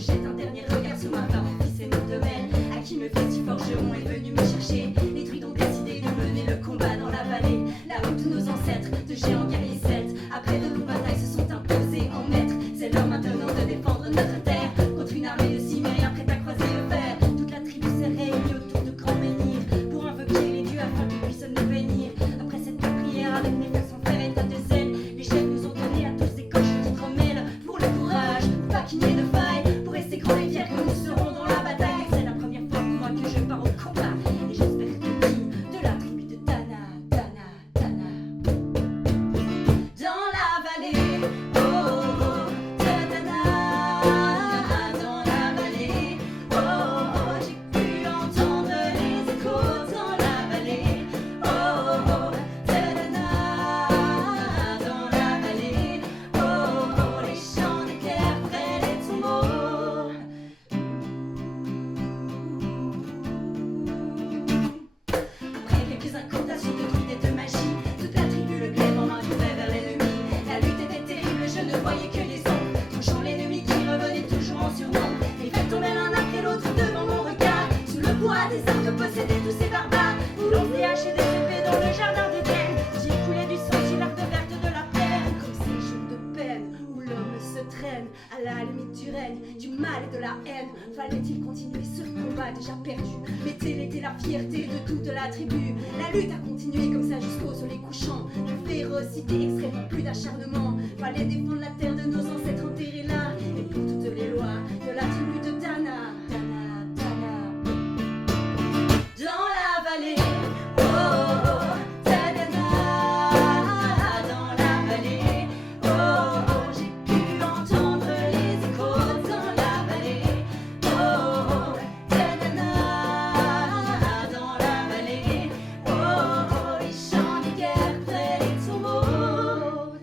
Je jette un dernier regard sur ma femme, mon fils et mon domaine. À qui le petit forgeron est venu me chercher. Les druides ont décidé de mener le combat dans la vallée. Là où tous nos ancêtres, de géants guerriers celtes, après de longues batailles se sont imposés en maîtres. C'est l'heure maintenant de défendre notre terre contre une armée de cimériens prête à croiser le fer. Toute la tribu s'est réunie autour de grands menhirs pour invoquer les dieux afin qu'ils puissent nous bénir. Après cette prière avec mes frères sans faire état de zèle, les chefs nous ont donné à tous des coches qui trommellent pour le courage, pour pas qu'il n'y ait de faille, pour rester grands et fiers que nous serons dans la bataille. C'est la première fois pour moi que je pars au combat et j'espère être digne de la tribu de Dana, Dana, Dana. Dans la vallée, oh, oh, oh, de Dana, dans la vallée, oh, oh, j'ai pu entendre les échos dans la vallée, oh, oh, de Dana, dans la vallée, oh, oh, les chants de guerre près des tombeaux. Après quelques incantations de druides et de magie, toute la tribu le glaive en main courait vers l'ennemi. La lutte était terrible, je ne voyais que les ombres, touchant l'ennemi qui revenait toujours en surnombre. Les faits tombaient l'un après l'autre devant mon regard, sous le poids des armes que possédaient tous ces barbares. Ils lancent des haches et des épées dans le jardin d'Éden. J'y coulais du sang, j'y l'arc verte de la peine. Comme ces jours de peine où l'homme se traîne à la limite du règne, du mal et de la haine. Fallait-il continuer ce combat déjà perdu? Mais telle était la fierté de toute la tribu. La lutte a continué comme ça jusqu'au soleil couchant. De férocité extrême, plus d'acharnement. Fallait défendre la terre de nos ancêtres enterrés là. Et pour toutes les lois de la tribu de Dana, Dana, Dana. Dans la vallée, oh, oh, oh, Dana, dans la vallée, oh, oh, j'ai pu entendre les échos dans la vallée, oh, oh, Dana, dans la vallée, oh, oh, les chants de guerre près des tombeaux.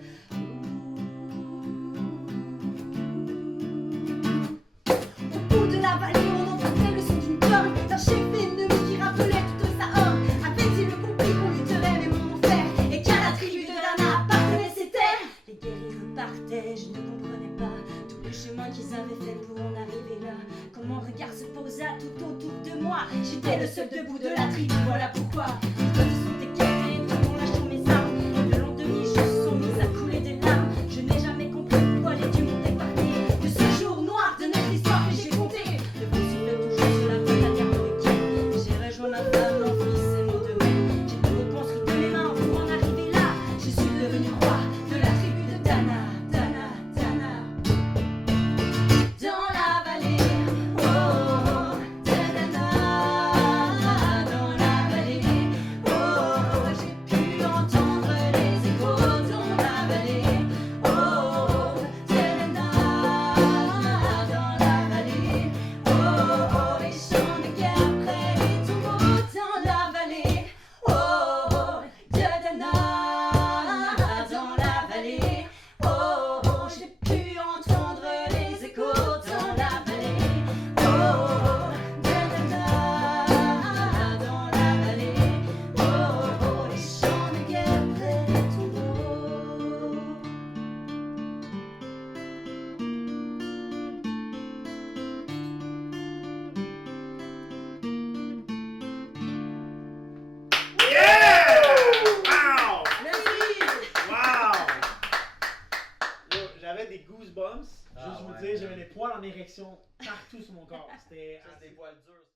Au bout de la vallée, on entendait le son d'une corne, d'un chef ennemi qui rappelait toute sa horde. Avait-il compris qu'on lutterait les mondes en fer et qu'à la tribu de Dana appartenaient ces terres? Les guerriers repartaient, je ne comprenais pas tout le chemin qu'ils avaient fait pour en arriver là. Quand mon regard se posa tout autour de moi, j'étais le seul debout de la tribu, voilà pourquoi. Les côtes sont écartées, tout en lâchant mes armes, et le long de mes joues sont mises à couler des larmes. Je n'ai jamais compris pourquoi les dieux m'ont épargné de ce jour noir de notre histoire que j'ai compté. Le vent siffle toujours sur la côte américaine. J'ai rejoint ma femme, mon fils et mon domaine. J'ai tout reconstruit de mes mains pour en arriver là. Je suis devenu roi de la tribu de Dana, Dana, Dana. Dans la vallée, oh, oh, oh, de Dana, dans la vallée, oh, oh, j'ai pu entendre les échos dans la vallée, oh, oh, de Dana, dans la vallée, oh, oh, les chants de guerre près des tombeaux dans la vallée, oh, oh, de Dana, dans la vallée, oh, oh, j'ai pu entendre les échos dans la vallée, oh, oh, de Dana, dans la vallée, oh, oh, les chants de guerre près des tombeaux. Yeah! Wow! Wow! Yo, j'avais des goosebumps. Ah, Juste vous ouais, dire, ouais. j'avais des poils en érection partout sur mon corps. C'était Juste des poils durs.